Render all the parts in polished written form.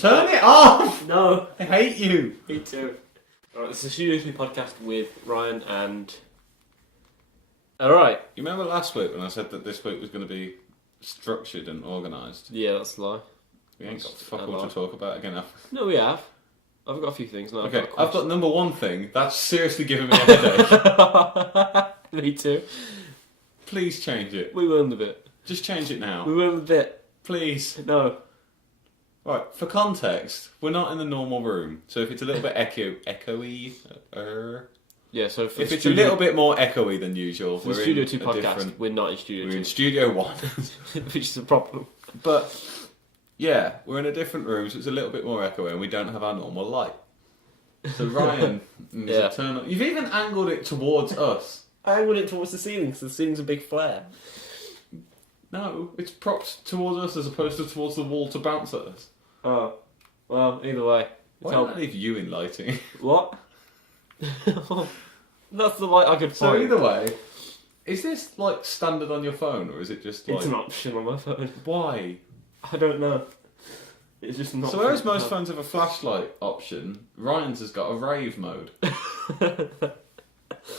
Turn it off! No. I hate you. Me too. Alright, this is a Studios Me podcast with Ryan and... Alright. You remember last week when I said that this week was going to be structured and organised? Yeah, that's a lie. We ain't got fuck all to talk about again, have we? No, we have. I've got a few things. No, Okay, I've got number one thing. That's seriously giving me a headache. Me too. Please change it. We will in a bit. Just change it now. We will in a bit. Please. No. Right, for context, we're not in the normal room. So if it's a little bit echoey... Yeah, so for if it's a little bit more echoey than usual, for we're the Studio in 2 a podcast, different... we're not in Studio 2. We're in Studio 1. Which is a problem. But, yeah, we're in a different room, so it's a little bit more echoey, and we don't have our normal light. So Ryan needs to turn on... You've even angled it towards us. I angled it towards the ceiling, because the ceiling's a big flare. No, it's propped towards us as opposed to towards the wall to bounce at us. Oh. Well, either way. Why don't I leave you in lighting? What? That's the light I could So find. either way, is this like standard on your phone, or is it just like... It's an option on my phone. Why? I don't know. It's just not... So whereas most phones have a flashlight option, Ryan's has got a rave mode.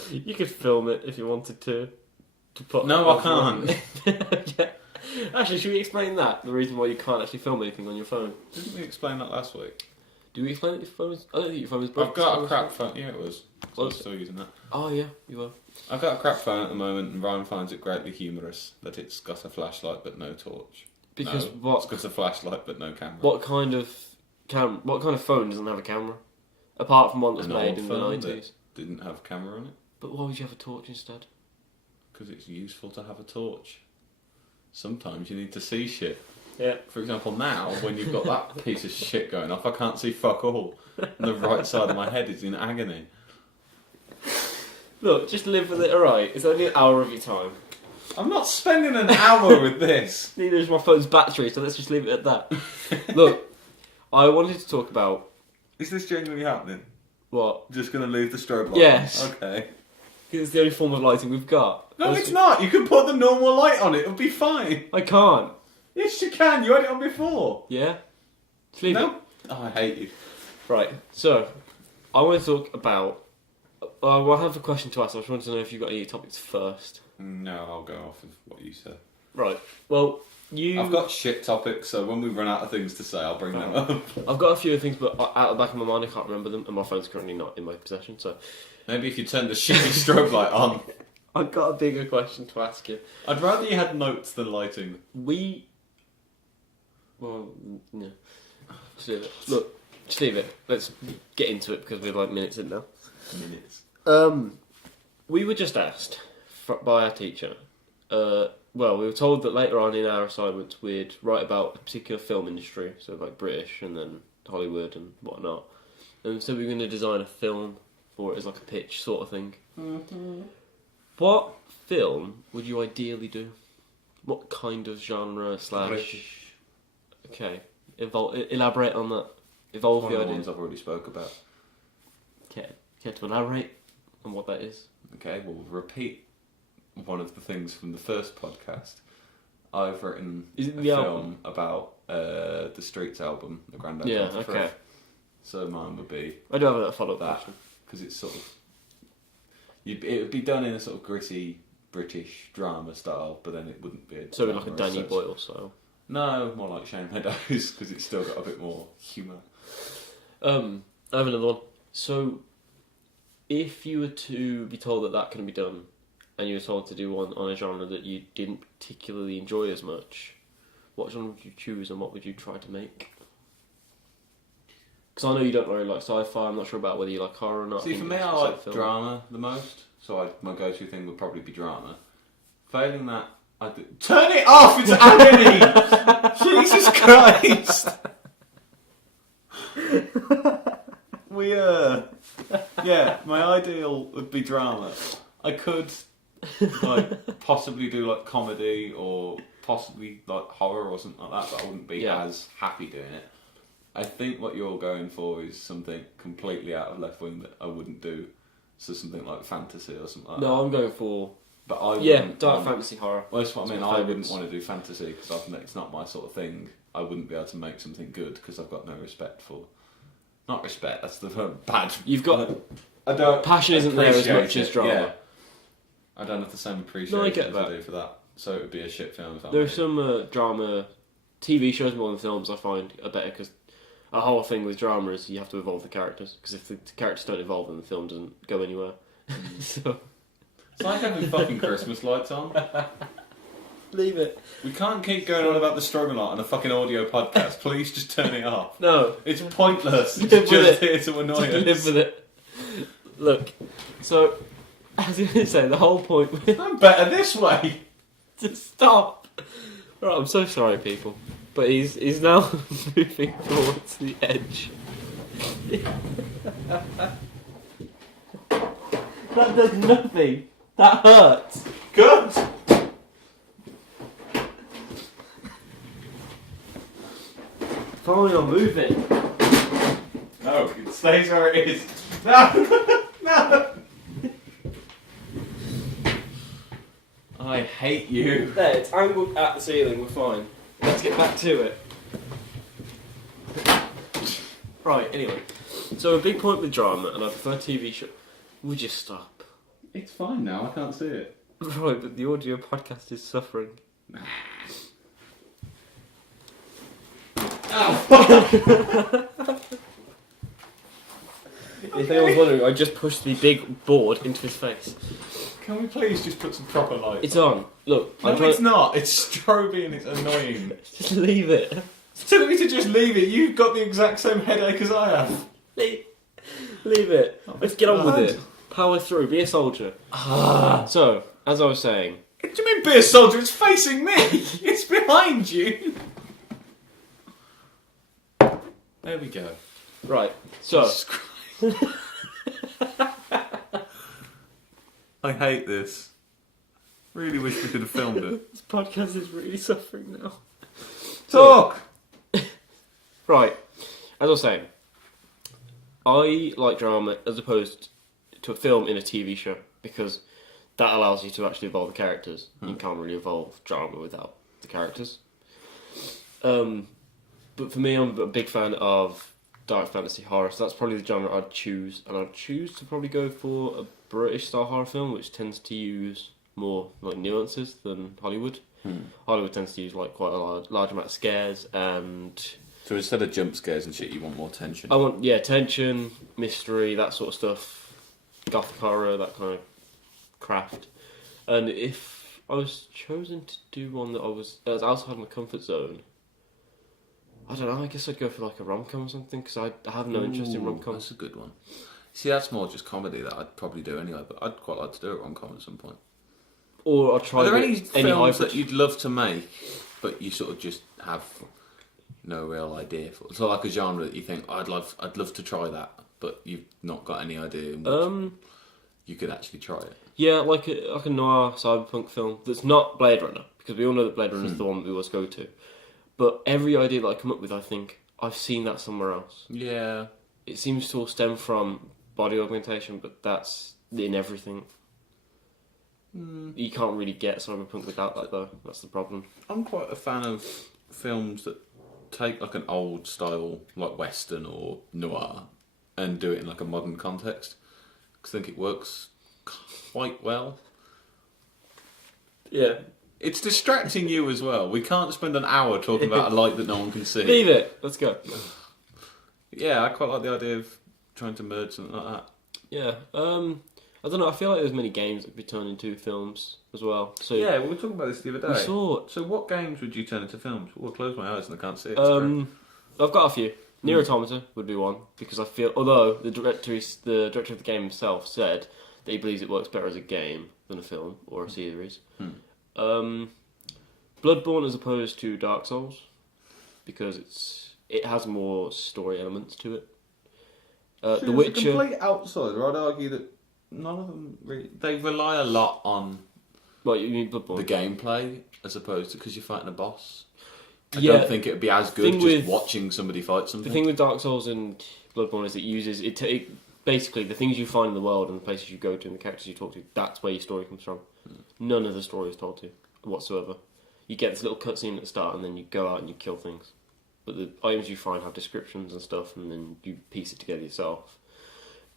You could film it if you wanted to put... No, I can't. Yeah. Actually, should we explain that? The reason why you can't actually film anything on your phone. Didn't we explain that last week? Do we explain that your phone was... I don't think your phone was I've broken. got a crap phone. Yeah, it was. So I'm Was it? still using that. Oh, yeah, you were. I've got a crap phone at the moment, and Ryan finds it greatly humorous that it's got a flashlight but no torch. Because No, it's got a flashlight but no camera. What kind of phone doesn't have a camera? Apart from one that's An made old in the phone 90s. that didn't have camera on it? But why would you have a torch instead? Because it's useful to have a torch. Sometimes you need to see shit. Yeah. For example, now, when you've got that piece of shit going off, I can't see fuck all. And the right side of my head is in agony. Look, just live with it, alright? It's only an hour of your time. I'm not spending an hour with this. Neither is my phone's battery, so let's just leave it at that. Look, I wanted to talk about... Is this genuinely happening? What? Just going to leave the strobe light? Yes. Okay. Because it's the only form of lighting we've got. No, it's not. You can put the normal light on it. It'll be fine. I can't. Yes, you can. You had it on before. Yeah? Just leave No. it. Oh, I hate you. Right, so, I want to talk about... I have a question to ask. I just wanted to know if you've got any topics first. No, I'll go off of what you said. Right, well, I've got shit topics, so when we run out of things to say, I'll bring them up. I've got a few things, but out of the back of my mind, I can't remember them, and my phone's currently not in my possession, so... Maybe if you turn the shitty strobe light on. I've got a bigger question to ask you. I'd rather you had notes than lighting. Well, no. Just leave it. Look, just leave it. Let's get into it, because we're like minutes in now. Minutes. We were just asked by our teacher. Well, we were told that later on in our assignments we'd write about a particular film industry, so like British and then Hollywood and whatnot. And so we were going to design a film for it as like a pitch sort of thing. Mm-hmm. What film would you ideally do? What kind of genre / British. Okay, elaborate on that. Evolve One the of the idea. ones I've already spoke about. Care to elaborate on what that is? Okay, we'll repeat one of the things from the first podcast. I've written Is it a the film album? about the Streets album, the Grandad Yeah, Dr. okay. Fresh. So mine would be I do have a follow-up that, question. because it's sort of... It would be done in a sort of gritty British drama style, but then it wouldn't be a So drama like a as Danny such. Boyle style. No, more like Shane Meadows, because it's still got a bit more humour. I have another one. So, if you were to be told that can be done, and you were told to do one on a genre that you didn't particularly enjoy as much, what genre would you choose and what would you try to make? Because I know you don't really like sci-fi, I'm not sure about whether you like horror or not. See, for me, I like drama the most, so my go-to thing would probably be drama. Failing that, I'd do... Turn it off! It's agony! Jesus Christ! Yeah, my ideal would be drama. I could, like, possibly do, like, comedy or possibly, like, horror or something like that, but I wouldn't be as happy doing it. I think what you're going for is something completely out of left wing that I wouldn't do. So something like fantasy or something like that. No, I'm going for But I Yeah, wouldn't dark want- fantasy horror. Well, that's what I mean. my I wouldn't favourites. want to do fantasy because it's not my sort of thing. I wouldn't be able to make something good because I've got no respect for. Not respect. That's the bad. You've got I don't. passion isn't there as appreciate much as it, drama. yeah. I don't have the same appreciation get as that. I do for that. So it would be a shit film. If that There are made it. some drama TV shows more than films I find are better because a whole thing with drama is you have to evolve the characters because if the characters don't evolve then the film doesn't go anywhere. So It's like having fucking Christmas lights on. leave it. We can't keep going on about the struggle on a fucking audio podcast. Please just turn it off. No, It's pointless. It's Live with just it. here to annoy just live us. with it. Look, so as I was going to say, the whole point was I'm better this way. to stop. Right, I'm so sorry, people, but he's now moving towards the edge. That does nothing. That hurts. Good. Fine, I'm moving. No, it stays where it is. No, no. I hate you. There, it's angled at the ceiling. We're fine. Let's get back to it. Right. Anyway, so a big point with drama, and I prefer TV show. Would you stop? It's fine now. I can't see it. Right, but the audio podcast is suffering. If anyone's wondering, I just pushed the big board into his face. Can we please just put some proper lights? It's on. Look, No, I'm trying. it's not. It's strobing and it's annoying. Just leave it. It's telling me to just leave it. You've got the exact same headache as I have. Leave it. Let's get on with God. it. Power through. Be a soldier. So, as I was saying, What do you mean be a soldier? It's facing me. It's behind you. There we go. right. So, Jesus Christ. I hate this. Really wish we could have filmed it. this podcast is really suffering now. Talk! Right. As I was saying, I like drama as opposed to a film in a TV show because that allows you to actually evolve the characters. You can't really evolve drama without the characters. But for me, I'm a big fan of dark fantasy horror, so that's probably the genre I'd choose. And I'd choose to probably go for a British style horror film, which tends to use more like nuances than Hollywood. Hollywood tends to use like quite a large amount of scares, and So instead of jump scares and shit, you want more tension. I want tension, mystery, that sort of stuff, gothic horror, that kind of craft. And if I was chosen to do one that was outside my comfort zone, I don't know. I guess I'd go for like a rom-com or something because I have no interest in rom-coms. That's a good one. See, that's more just comedy that I'd probably do anyway, but I'd quite like to do a rom-com at some point. Or I'll try. Are there any films hybrid. that you'd love to make, but you sort of just have no real idea for? So like a genre that you think I'd love to try that, but you've not got any idea in which you could actually try it. Yeah, like a noir cyberpunk film that's not Blade Runner, because we all know that Blade Runner is the one that we always go to. But every idea that I come up with, I think I've seen that somewhere else. Yeah. It seems to all stem from body augmentation, but that's in everything. You can't really get cyberpunk without that, though. That's the problem. I'm quite a fan of films that take like an old style, like Western or noir, and do it in like a modern context. Because I think it works quite well. Yeah. It's distracting you as well. We can't spend an hour talking about a light that no one can see. Leave it. Let's go. Yeah, I quite like the idea of trying to merge something like that. Yeah. I don't know. I feel like there's many games that could be turned into films as well. So Yeah, we were talking about this the other we day. saw. So what games would you turn into films? Well, I'll close my eyes and I can't see it. I've got a few. Nier Automata would be one because I feel, although the director of the game himself said that he believes it works better as a game than a film or a series. Bloodborne as opposed to Dark Souls because it has more story elements to it. The Witcher. complete outsider. I'd argue that none of them really. They rely a lot on What you mean Bloodborne? the gameplay as opposed to because you're fighting a boss. I Yeah. don't think it'd be as good Thing just with- watching somebody fight The something. thing with Dark Souls and Bloodborne is it basically the things you find in the world and the places you go to and the characters you talk to. That's where your story comes from. None of the story is told to you whatsoever. You get this little cutscene at the start, and then you go out and you kill things. But the items you find have descriptions and stuff, and then you piece it together yourself.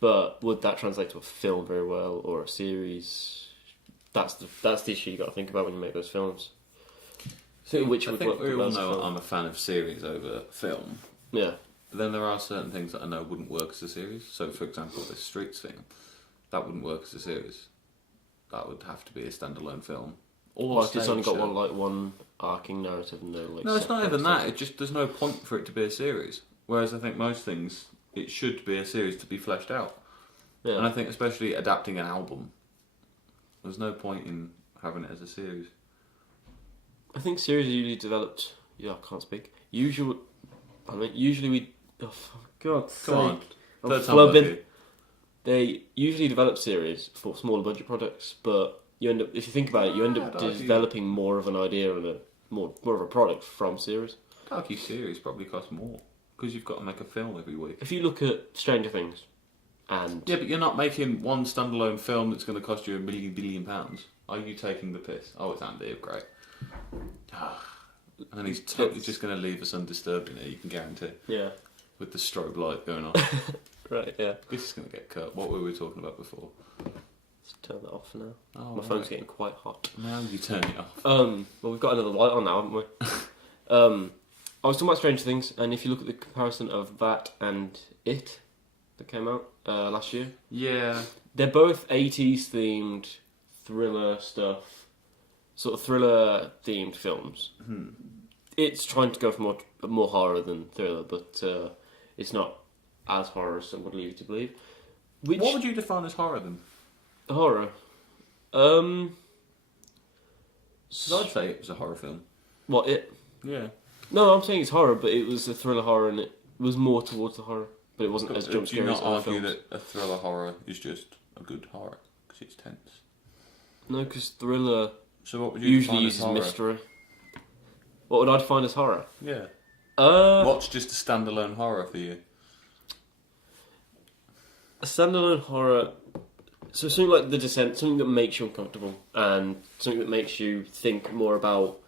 But would that translate to a film very well, or a series? That's the issue you got to think about when you make those films. See, Which I would think work we all best know film. I'm a fan of series over film. Yeah. But then there are certain things that I know wouldn't work as a series. So, for example, this Streets thing, that wouldn't work as a series. That would have to be a standalone film. Or Well, if it's only got show. one arcing narrative and no like. No, it's not even separate that. It just there's no point for it to be a series. Whereas I think most things it should be a series to be fleshed out. Yeah. And I think especially adapting an album, there's no point in having it as a series. I think series are usually developed. Yeah, I can't speak. Usually we. Oh, for God's sake. Come on, I'm third time flubbing. lucky. They usually develop series for smaller budget products, but you end up, if you think about it, you end up I'd argue- developing more of an idea and more of a product from series. I'd argue series probably cost more because you've got to make a film every week. If you look at Stranger Things, and Yeah, but you're not making one standalone film that's going to cost you £1 billion. Are you taking the piss? Oh, it's Andy, great. And then he's totally just going to leave us undisturbed in it, you can guarantee. yeah, With the strobe light going on. right, yeah. This is going to get cut. What were we talking about before? Let's turn that off for now. Oh, My phone's getting quite hot. Now you turn it off. Well, we've got another light on now, haven't we? I was talking about Stranger Things, and if you look at the comparison of that and It, that came out last year, Yeah. they're both 80s themed thriller stuff, sort of thriller themed films. It's trying to go for more horror than thriller, but it's not as horror as some would lead you to believe. Which What would you define as horror then? horror? 'Cause I'd say it was a horror film. What It? Yeah. No, I'm saying it's horror, but it was a thriller horror, and it was more towards the horror, but it wasn't as jump Do you scary as not other argue films. that a thriller horror is just a good horror? Because it's tense. No, because thriller So what would you usually define as uses horror? mystery. What would I define as horror? Yeah. Uh, What's just a standalone horror for you? A standalone horror, so something like The Descent, something that makes you uncomfortable, and something that makes you think more about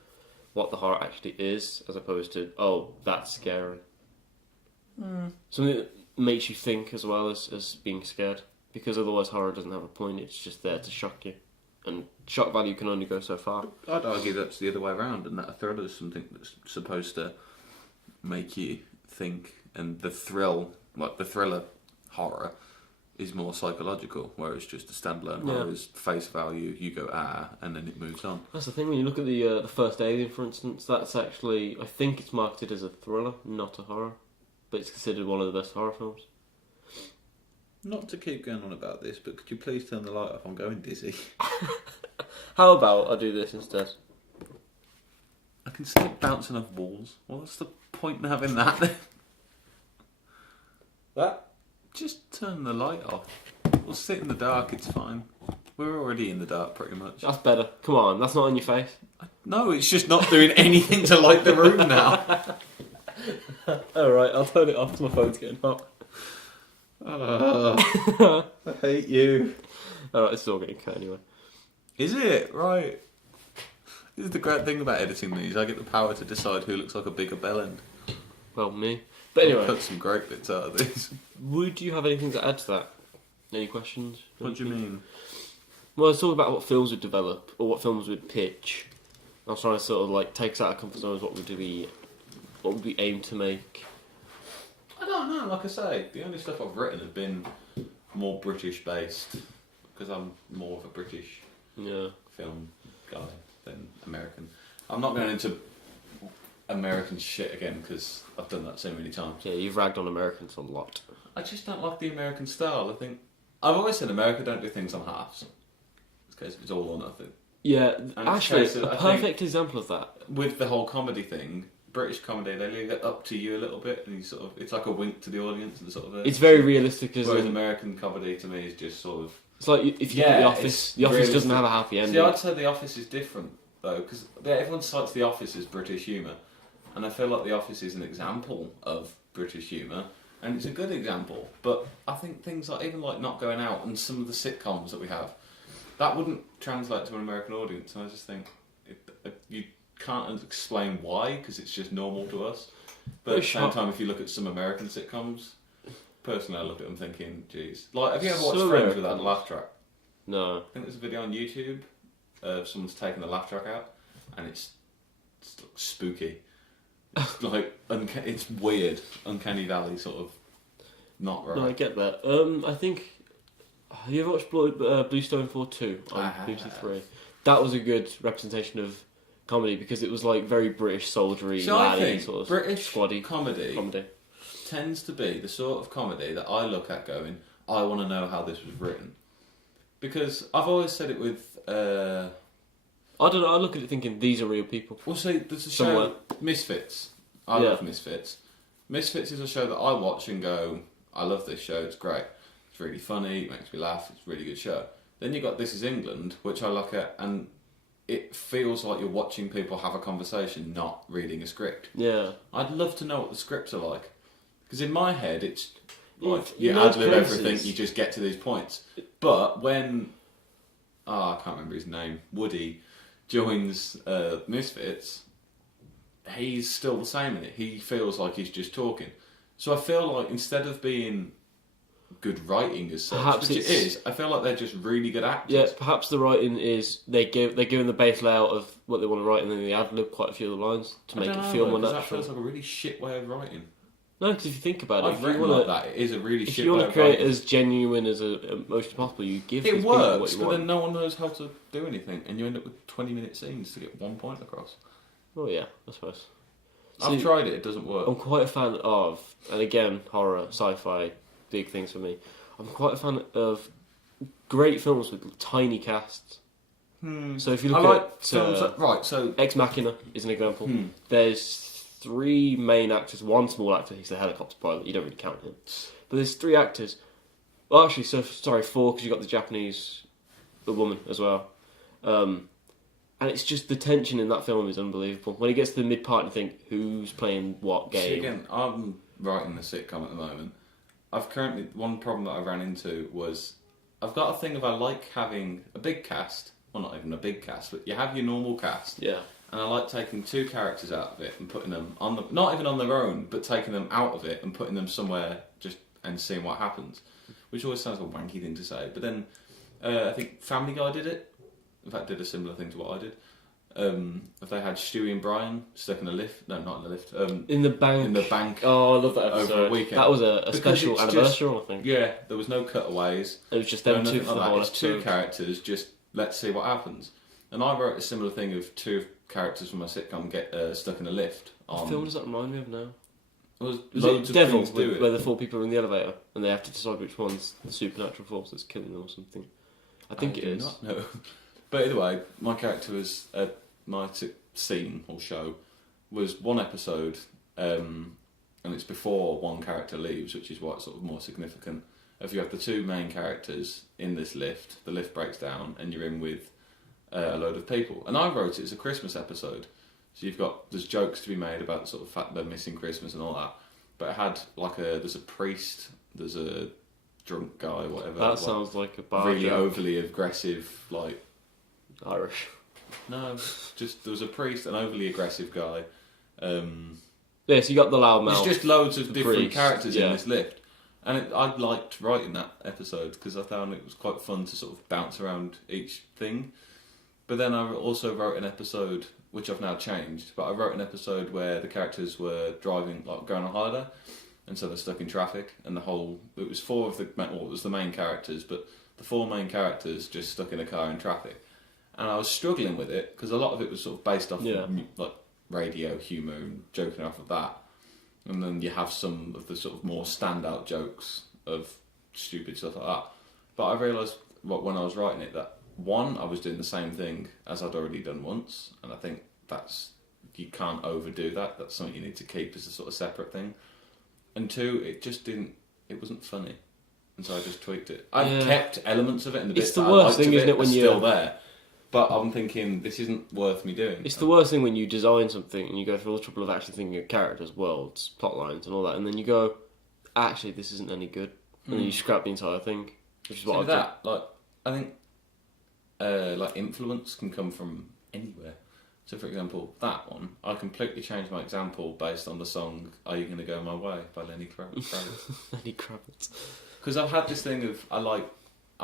what the horror actually is, as opposed to, oh, that's scary. Something that makes you think as well as being scared, because otherwise horror doesn't have a point, it's just there to shock you. And shock value can only go so far. I'd argue that's the other way around, and that a thriller is something that's supposed to make you think, and the thrill, like the thriller horror, is more psychological, whereas just a standalone horror is face value, you go and then it moves on. That's the thing, when you look at the first Alien, for instance, that's actually, I think it's marketed as a thriller, not a horror, but it's considered one of the best horror films. Not to keep going on about this, but could you please turn the light off? I'm going dizzy. How about I do this instead? I can see it bouncing off walls. What's the point in having that then? That? Just turn the light off. We'll sit in the dark, it's fine. We're already in the dark pretty much. That's better. Come on, that's not on your face. No, it's just not doing anything to light the room now. Alright, I'll turn it off, my phone's getting hot. I hate you. Alright, it's all getting cut anyway. Is it? Right. This is the great thing about editing these. I get the power to decide who looks like a bigger bellend. Well, me. But anyway, I'll cut some great bits out of these. would you have anything to add to that? Any questions? What do you mean? Well, I was talking about what films would develop, or what films would pitch. I was trying to sort of like take us out of comfort zones, what would we aim to make? I don't know, like I say, the only stuff I've written has been more British based, because I'm more of a British Yeah. film guy than American. I'm not going into American shit again, because I've done that so many times. Yeah, you've ragged on Americans a lot. I just don't like the American style. I think I've always said America don't do things on halves. It's all or nothing. Yeah, And actually, it's a case of, a I think- perfect example of that. With the whole comedy thing, British comedy, they leave it up to you a little bit, and you sort of, it's like a wink to the audience and sort of. It's very realistic, Whereas isn't it? American comedy to me is just sort of. It's like if you look at The Office. The Office doesn't have a happy ending. See, I'd say The Office is different though, because everyone cites The Office as British humour, and I feel like The Office is an example of British humour, and it's a good example. But I think things like even like Not Going Out and some of the sitcoms that we have, that wouldn't translate to an American audience, and I just think you can't explain why, because it's just normal to us. But at the same time, if you look at some American sitcoms, personally I look at them thinking, geez. Like, have you ever watched Friends without the laugh track? No. I think there's a video on YouTube of someone's taken the laugh track out, and it's spooky. It's like, it's weird. Uncanny Valley sort of not right. No, I get that. I think... Have you ever watched Bluestone 4-2 on BBC 3? That was a good representation of comedy because it was like very British soldiery, laddie, sort of British squaddy comedy tends to be the sort of comedy that I look at going, I want to know how this was written. Because I've always said it with... I don't know, I look at it thinking, these are real people. Well, see, there's a show, Misfits. I love Misfits. Misfits is a show that I watch and go, I love this show, it's great. It's really funny, it makes me laugh, it's a really good show. Then you got This Is England, which I look at, and it feels like you're watching people have a conversation, not reading a script. Yeah. I'd love to know what the scripts are like. Because in my head, it's like, you ad-lib everything, you just get to these points. But when, I can't remember his name, Woody joins Misfits, he's still the same in it. He feels like he's just talking. So I feel like instead of being good writing as such, perhaps which it is, I feel like they're just really good actors. Yeah, perhaps the writing is they're given the base layout of what they want to write, and then they ad-lib quite a few of the lines to make it feel more natural. That feels like a really shit way of writing. No, because if you think about it, I've written like that. It is a really shit way of writing. If you want to create as genuine as emotion as possible, you give these people what you want. But then no one knows how to do anything, and you end up with 20-minute scenes to get 1 point across. Oh yeah, I suppose. I've tried it, it doesn't work. I'm quite a fan of, and again, horror, sci-fi, big things for me. I'm quite a fan of great films with tiny casts. So if you look at films Ex Machina is an example. There's 3 main actors, 1 small actor. He's the helicopter pilot. You don't really count him. But there's 3 actors. Well, actually, 4 because you got the woman as well. And it's just the tension in that film is unbelievable. When it gets to the mid part, you think, who's playing what game? See, again, I'm writing a sitcom at the moment. One problem that I ran into was I've got a thing of I like having a big cast. Well, not even a big cast, but you have your normal cast. Yeah. And I like taking 2 characters out of it and putting them not even on their own, but taking them out of it and putting them somewhere and seeing what happens. Which always sounds like a wanky thing to say. But then I think Family Guy did it. In fact, did a similar thing to what I did. If they had Stewie and Brian stuck in a lift, no, not in the lift, in the bank. In the bank. Oh, I love that episode. Over a weekend. That was a special anniversary, I think. Yeah, there was no cutaways. It was just them 2 for the whole episode. It's 2 characters. Just let's see what happens. And I wrote a similar thing of 2 characters from a sitcom get stuck in a lift. What film does that remind me of now? Was it Devil, where the 4 people are in the elevator and they have to decide which one's the supernatural force that's killing them or something? I think it is. Not know. But either way, my character was my scene or show was 1 episode, and it's before 1 character leaves, which is what's sort of more significant. If you have the 2 main characters in this lift, the lift breaks down, and you're in with a load of people. And I wrote it as a Christmas episode, so there's jokes to be made about the sort of fact they're missing Christmas and all that. But it had there's a priest, there's a drunk guy, whatever. That sounds like a bar really joke. Overly aggressive, like. Irish. No, just there was a priest, an overly aggressive guy. Yeah, so you got the loudmouth. There's just loads of different priest, characters in this lift, and I liked writing that episode because I found it was quite fun to sort of bounce around each thing. But then I also wrote an episode which I've now changed. But I wrote an episode where the characters were driving, like going on holiday, and so they're stuck in traffic, and it was 4 of it was the main characters, but the 4 main characters just stuck in a car in traffic. And I was struggling with it because a lot of it was sort of based off like radio humour and joking off of that. And then you have some of the sort of more standout jokes of stupid stuff like that. But I realised when I was writing it that 1, I was doing the same thing as I'd already done once, and I think you can't overdo that. That's something you need to keep as a sort of separate thing. And 2, it wasn't funny, and so I just tweaked it. I've kept elements of it, and the bits it's the that worst I liked thing, isn't it, when you're still there. But I'm thinking, this isn't worth me doing. It's the worst thing when you design something and you go through all the trouble of actually thinking of characters, worlds, plot lines and all that, and then you go, actually, this isn't any good. And then you scrap the entire thing, which is what I've done. Like, I think like influence can come from anywhere. So, for example, that one, I completely changed my example based on the song "Are You Gonna Go My Way" by Lenny Kravitz. Lenny Kravitz. Because I've had this thing of I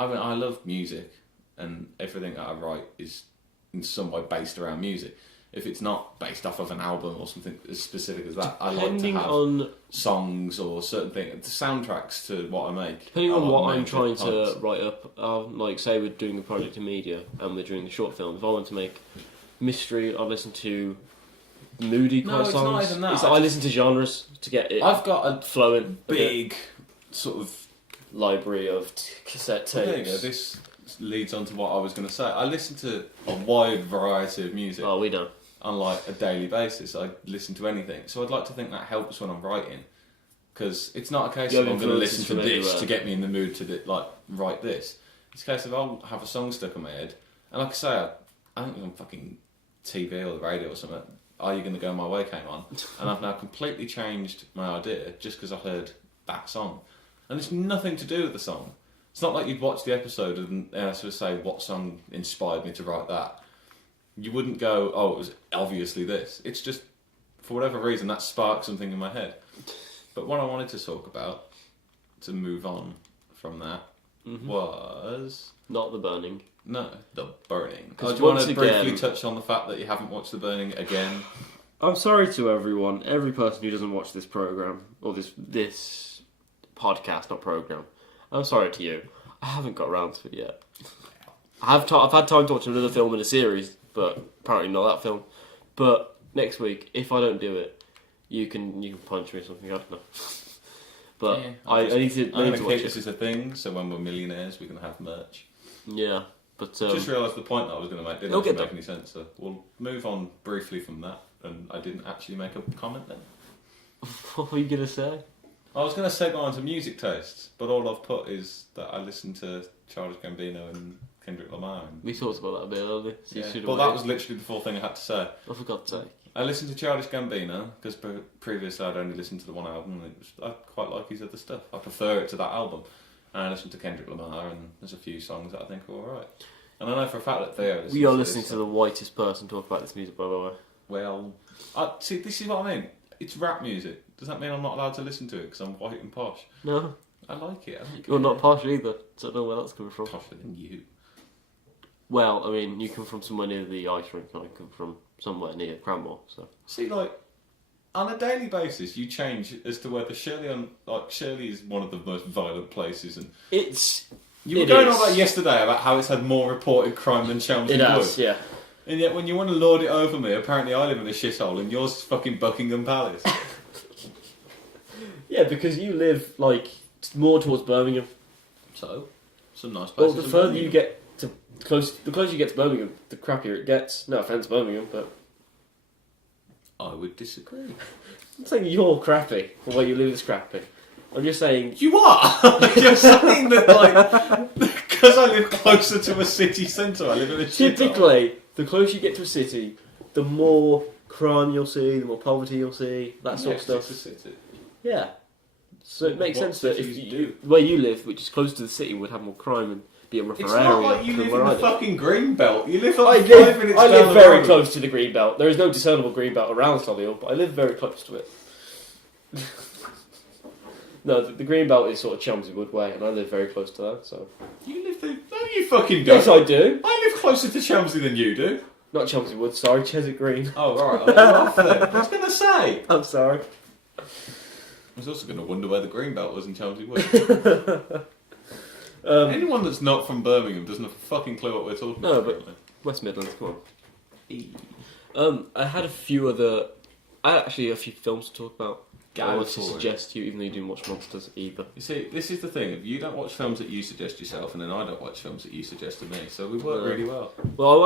love music, and everything that I write is in some way based around music. If it's not based off of an album or something as specific as that, I like to have songs or certain things, soundtracks to what I make. Depending on what I'm trying to write up, like say we're doing a project in media and we're doing a short film. If I want to make mystery, I listen to moody kind of songs. No, it's not even that. I listen to genres to get it. I've got a flowing big sort of library of cassette tapes. There you go. This leads on to what I was going to say. I listen to a wide variety of music. Oh, we don't. On like a daily basis, I listen to anything. So I'd like to think that helps when I'm writing, because it's not a case of I'm going to listen to this to get me in the mood to write this. It's a case of I'll have a song stuck in my head, and like I say, I think it was on fucking TV or the radio or something. Are You Gonna Go My Way came on, and I've now completely changed my idea just because I heard that song, and it's nothing to do with the song. It's not like you'd watch the episode and sort of say what song inspired me to write that. You wouldn't go, oh, it was obviously this. It's just, for whatever reason, that sparked something in my head. But what I wanted to talk about, to move on from that, was... Not The Burning. No, The Burning. Do you want to briefly touch on the fact that you haven't watched The Burning again? I'm sorry to everyone, every person who doesn't watch this programme, or this podcast, not programme. I'm sorry to you. I haven't got around to it yet. I've had time to watch another film in a series, but apparently not that film. But next week, if I don't do it, you can punch me or something. I don't know. But yeah, I need to. I'm going to keep this as a thing, so when we're millionaires, we can have merch. Yeah, but just realised the point that I was going to make didn't actually make any sense. So we'll move on briefly from that, and I didn't actually make a comment then. What were you going to say? I was going to segue on to music tastes, but all I've put is that I listen to Childish Gambino and Kendrick Lamar. We talked about that a bit earlier. So but that was literally the full thing I had to say. I forgot to say. I listened to Childish Gambino because previously I'd only listened to the one album, and I quite like his other stuff. I prefer it to that album. And I listened to Kendrick Lamar, and there's a few songs that I think are alright. And I know for a fact that Theo... We are listening to the whitest person talk about this music, by the way. Well, see, this is what I mean. It's rap music. Does that mean I'm not allowed to listen to it because I'm white and posh? No. I like it. You're not posh either, so I don't know where that's coming from. Posher than you. Well, I mean, you come from somewhere near the ice rink, and I come from somewhere near Cranmore, so... See, like, on a daily basis, you change as to whether Shirley is one of the most violent places, and... You were going on about yesterday about how it's had more reported crime than Chelmsford Wood. It has, yeah. And yet, when you want to lord it over me, apparently I live in a shithole, and yours is fucking Buckingham Palace. Yeah, because you live, like, more towards Birmingham. So, some nice places. Well, the further you get to the closer you get to Birmingham, the crappier it gets. No offence, Birmingham, but I would disagree. I'm not saying you're crappy, or where you live is crappy. I'm just saying you are. You're saying that, like, because I live closer to a city centre, I live in a shithole. Typically, the closer you get to a city, the more crime you'll see, the more poverty you'll see, that sort of stuff. It's a city. Yeah. So it makes sense that if where you live, which is close to the city, would have more crime and be a rougher area. It's not like you live in the fucking green belt. You live I like 5 minutes I down live the very road. close to the green belt. There is no discernible green belt around Solihull, but I live very close to it. No, the green belt is sort of Chelmsford Wood way, and I live very close to that. So you live there? No, you fucking don't. Yes, I do. I live closer to Chelmsford than you do. Not Chelmsford Wood, sorry, Cheswick Green. Oh, right. I was going to say. I'm sorry. I was also going to wonder where the green belt was in Chelmsford Wood. Anyone that's not from Birmingham doesn't have a fucking clue what we're talking about. No, but West Midlands, come on. I had a few films to talk about. I want to suggest to you, even though you didn't watch Monsters either. You see, this is the thing. You don't watch films that you suggest yourself, and then I don't watch films that you suggest to me. So we work really well. Well,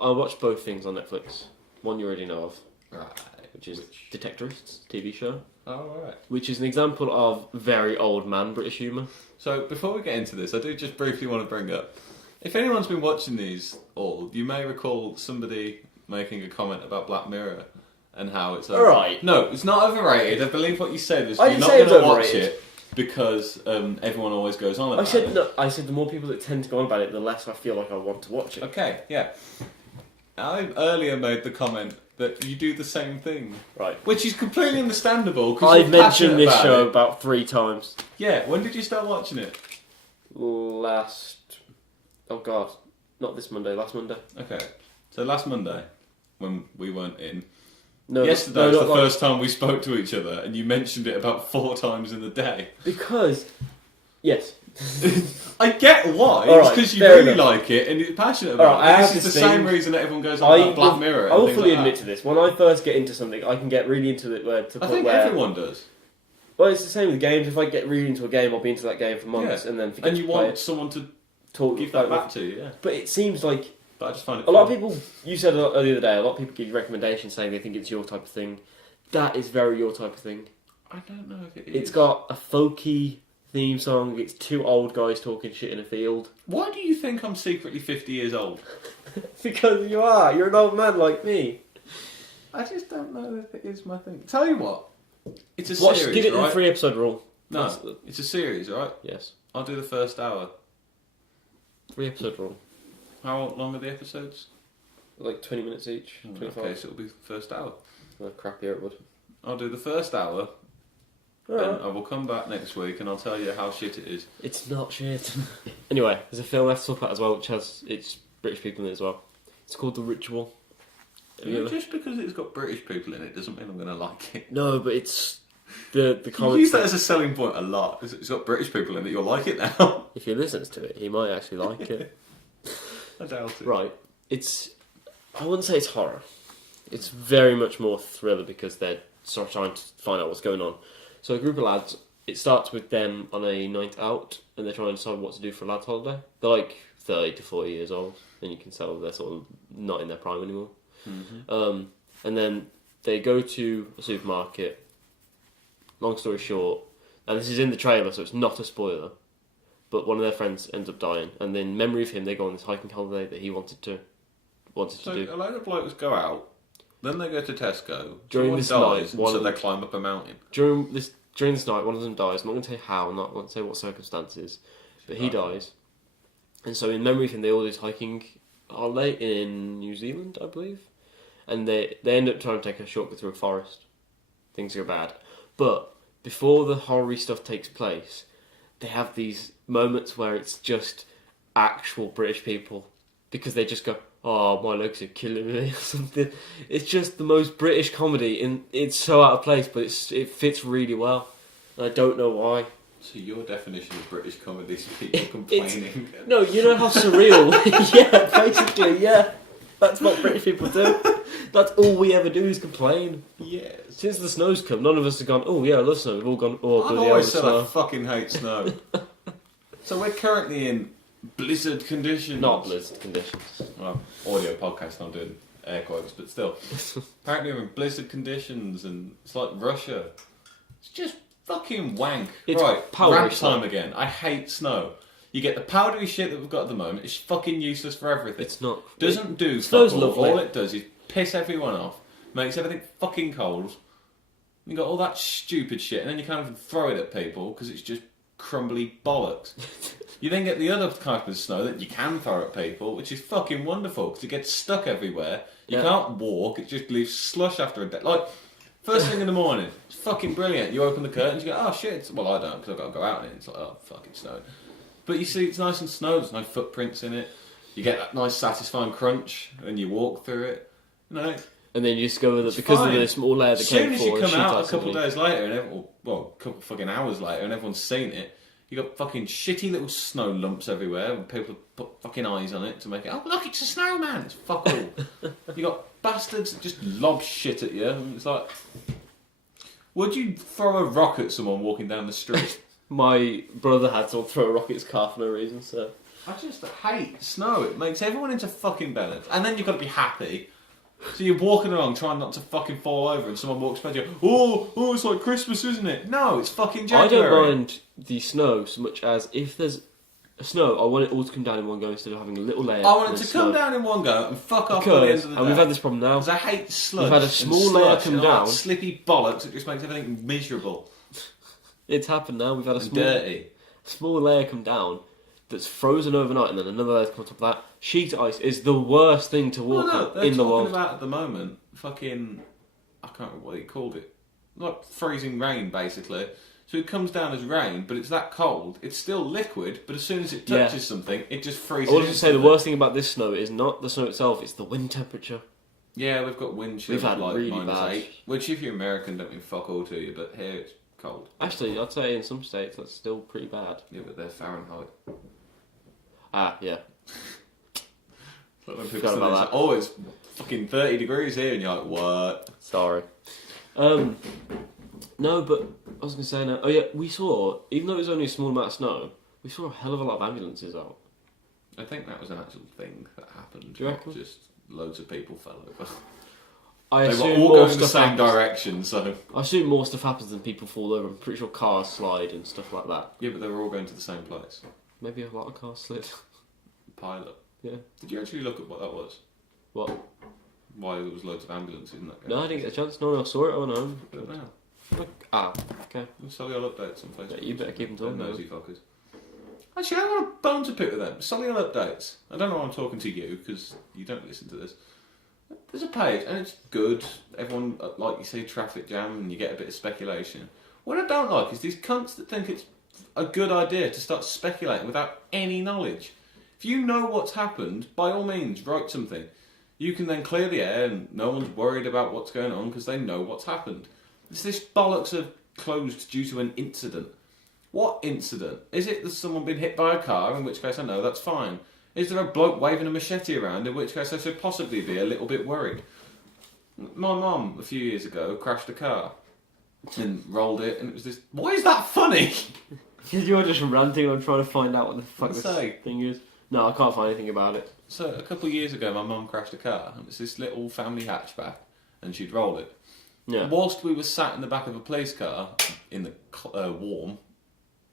I watched both things on Netflix. One you already know of, right? Which is Detectorists TV show. Oh, right. Which is an example of very old man British humour. So before we get into this, I do just briefly want to bring up, if anyone's been watching these all, you may recall somebody making a comment about Black Mirror. And how it's alright. No, it's not overrated. I believe what you said is you're not going to watch it. because everyone always goes on about it. No. I said the more people that tend to go on about it, the less I feel like I want to watch it. Okay, yeah. I earlier made the comment that you do the same thing. Right. Which is completely understandable. I've mentioned this show about 3 times. Yeah, when did you start watching it? Oh god, not this Monday, last Monday. Okay. So last Monday, when we weren't in, No, yesterday was the first time we spoke to each other, and you mentioned it about 4 times in the day. Because, yes. I get why. All it's right, because you fair really enough. like it and you're passionate about Right, it. This is the same reason that everyone goes on about Black Mirror. I will and fully things like admit to this. When I first get into something, I can get really into it I think everyone does. Well, it's the same with games. If I get really into a game, I'll be into that game for months and then forget and to you play want it. someone to Talk give that back to you, yeah. But it seems like But I just find it a lot of fun. people. You said the other day, a lot of people give you recommendations saying they think it's your type of thing. That is very your type of thing. I don't know if it is. It's got a folky theme song. It's 2 old guys talking shit in a field. Why do you think I'm secretly 50 years old? Because you are. You're an old man like me. I just don't know if it is my thing. Tell you what, it's a Watch, series, give it right? the 3-episode rule. No, it's a series, right? Yes. I'll do the first hour. 3-episode rule. How long are the episodes? Like 20 minutes each. 25. Okay, so it'll be the first hour. Oh, crappier it would. I'll do the first hour, Alright. and I will come back next week and I'll tell you how shit it is. It's not shit. Anyway, there's a film I have to talk about as well, which has it's British people in it as well. It's called The Ritual. Just because it's got British people in it doesn't mean I'm going to like it. No, but it's the You comments. use that as a selling point a lot. It's got British people in it, you'll like it now. If he listens to it, he might actually like it. I doubt it. Right. I wouldn't say it's horror. It's very much more thriller because they're sort of trying to find out what's going on. So a group of lads, it starts with them on a night out and they're trying to decide what to do for a lad's holiday. They're like 30 to 40 years old and you can tell they're sort of not in their prime anymore. Mm-hmm. And then they go to a supermarket. Long story short, and this is in the trailer so it's not a spoiler, but one of their friends ends up dying and in memory of him they go on this hiking holiday that he wanted to do. A load of blokes go out, then they go to Tesco, During someone this dies, night, and so they climb up a mountain. During this night, one of them dies. I'm not going to say how, I'm not going to say what circumstances, but he dies. And so in memory of him, they all do this hiking holiday in New Zealand, I believe. And they end up trying to take a shortcut through a forest. Things go bad. But before the horror stuff takes place, they have these moments where it's just actual British people. Because they just go, oh, my legs are killing me, or something. It's just the most British comedy, and it's so out of place, but it fits really well. And I don't know why. So your definition of British comedy is people complaining. No, you know how surreal. Yeah, basically, yeah. That's what British people do. That's all we ever do is complain. Yes. Since the snow's come, none of us have gone, oh yeah, I love snow. We've all gone, oh, I've bloody hell, always the said snow. I fucking hate snow. So we're currently in blizzard conditions. Not blizzard conditions. Well, audio podcast, I'm doing air quotes, but still. Apparently we're in blizzard conditions and it's like Russia. It's just fucking wank. It's right, powdery rant snow. time again. I hate snow. You get the powdery shit that we've got at the moment. It's fucking useless for everything. It's not. Doesn't do Snow's fuck all. lovely. All it does is piss everyone off, makes everything fucking cold. You got all that stupid shit, and then you kind of throw it at people because it's just crumbly bollocks. You then get the other type of snow that you can throw at people, which is fucking wonderful because it gets stuck everywhere. You can't walk; it just leaves slush after a day. Like first thing in the morning, it's fucking brilliant. You open the curtains, you go, "Oh shit!" Well, I don't because I've got to go out in it. It's like, "Oh, fucking snowed." But you see, it's nice and snowed. There's no footprints in it. You get that nice, satisfying crunch when you walk through it. You know, And then you discover that it's because fine. of the small layer that As came soon as before, you it come out a shoots couple out of days later, and a couple fucking hours later, and everyone's seen it, you got fucking shitty little snow lumps everywhere, and people put fucking eyes on it to make it. Oh look, it's a snowman. It's fuck all. You got bastards that just lob shit at you. And it's like, would you throw a rock at someone walking down the street? My brother had to throw a rocket at his car for no reason, so... I just hate snow. It makes everyone into fucking bellends. And then you've got to be happy. So you're walking along trying not to fucking fall over and someone walks past you, oh, it's like Christmas, isn't it? No, it's fucking January. I don't mind the snow so much as if there's snow, I want it all to come down in one go instead of having a little layer. I want it to come down in one go and fuck off by the end of the day. And we've had this problem now. Because I hate sludge. We've had a small layer come and all that down. slippy bollocks. It just makes everything miserable. It's happened now. We've had a And small, dirty. small layer come down that's frozen overnight, and then another layer comes on top of that. Sheet ice is the worst thing to walk No, on they're in the talking world. about at the moment. Fucking, I can't remember what they called it. Like freezing rain, basically. So it comes down as rain, but it's that cold. It's still liquid, but as soon as it touches something, it just freezes. I want to say the instantly. worst thing about this snow is not the snow itself; it's the wind temperature. Yeah, we've got wind chill We've had like really -8, bad. which if you're American don't mean fuck all to you, but here it's cold. Actually, I'd say in some states that's still pretty bad. Yeah, but they're Fahrenheit. Ah, yeah. Like when people Forgot say about this, that. oh, it's fucking 30 degrees here, and you're like, what? Sorry. No, but I was going to say now. Oh yeah, we saw, even though it was only a small amount of snow, we saw a hell of a lot of ambulances out. I think that was an actual thing that happened. Do you not reckon? Just loads of people fell over. I They were assume all more going in the stuff same happens. direction, so... I assume more stuff happens than people fall over. I'm pretty sure cars slide and stuff like that. Yeah, but they were all going to the same place. Maybe a lot of cars slid. Pilot. Yeah. Did you actually look at what that was? What? Why there was loads of ambulances in that No, I didn't get a chance. No one else saw it. Oh no. I don't know. Okay. Solihull updates on Facebook. Yeah, you better keep them They're talking about nosy fuckers. Actually, I got a bone to pick with them. Solihull updates. I don't know why I'm talking to you, because you don't listen to this. There's a page, and it's good. Everyone, like you see, traffic jam, and you get a bit of speculation. What I don't like is these cunts that think it's a good idea to start speculating without any knowledge. If you know what's happened, by all means, write something. You can then clear the air, and no one's worried about what's going on because they know what's happened. It's this bollocks of closed due to an incident. What incident? Is it that someone been hit by a car, in which case I know that's fine? Is there a bloke waving a machete around, in which case I should possibly be a little bit worried? My mum, a few years ago, crashed a car and rolled it, and it was this... Why is that funny? Because you're just ranting on trying to find out what the fuck Let's this say. thing is. No, I can't find anything about it. So, a couple of years ago, my mum crashed a car, and it was this little family hatchback, and she'd rolled it. Yeah. Whilst we were sat in the back of a police car, in the warm,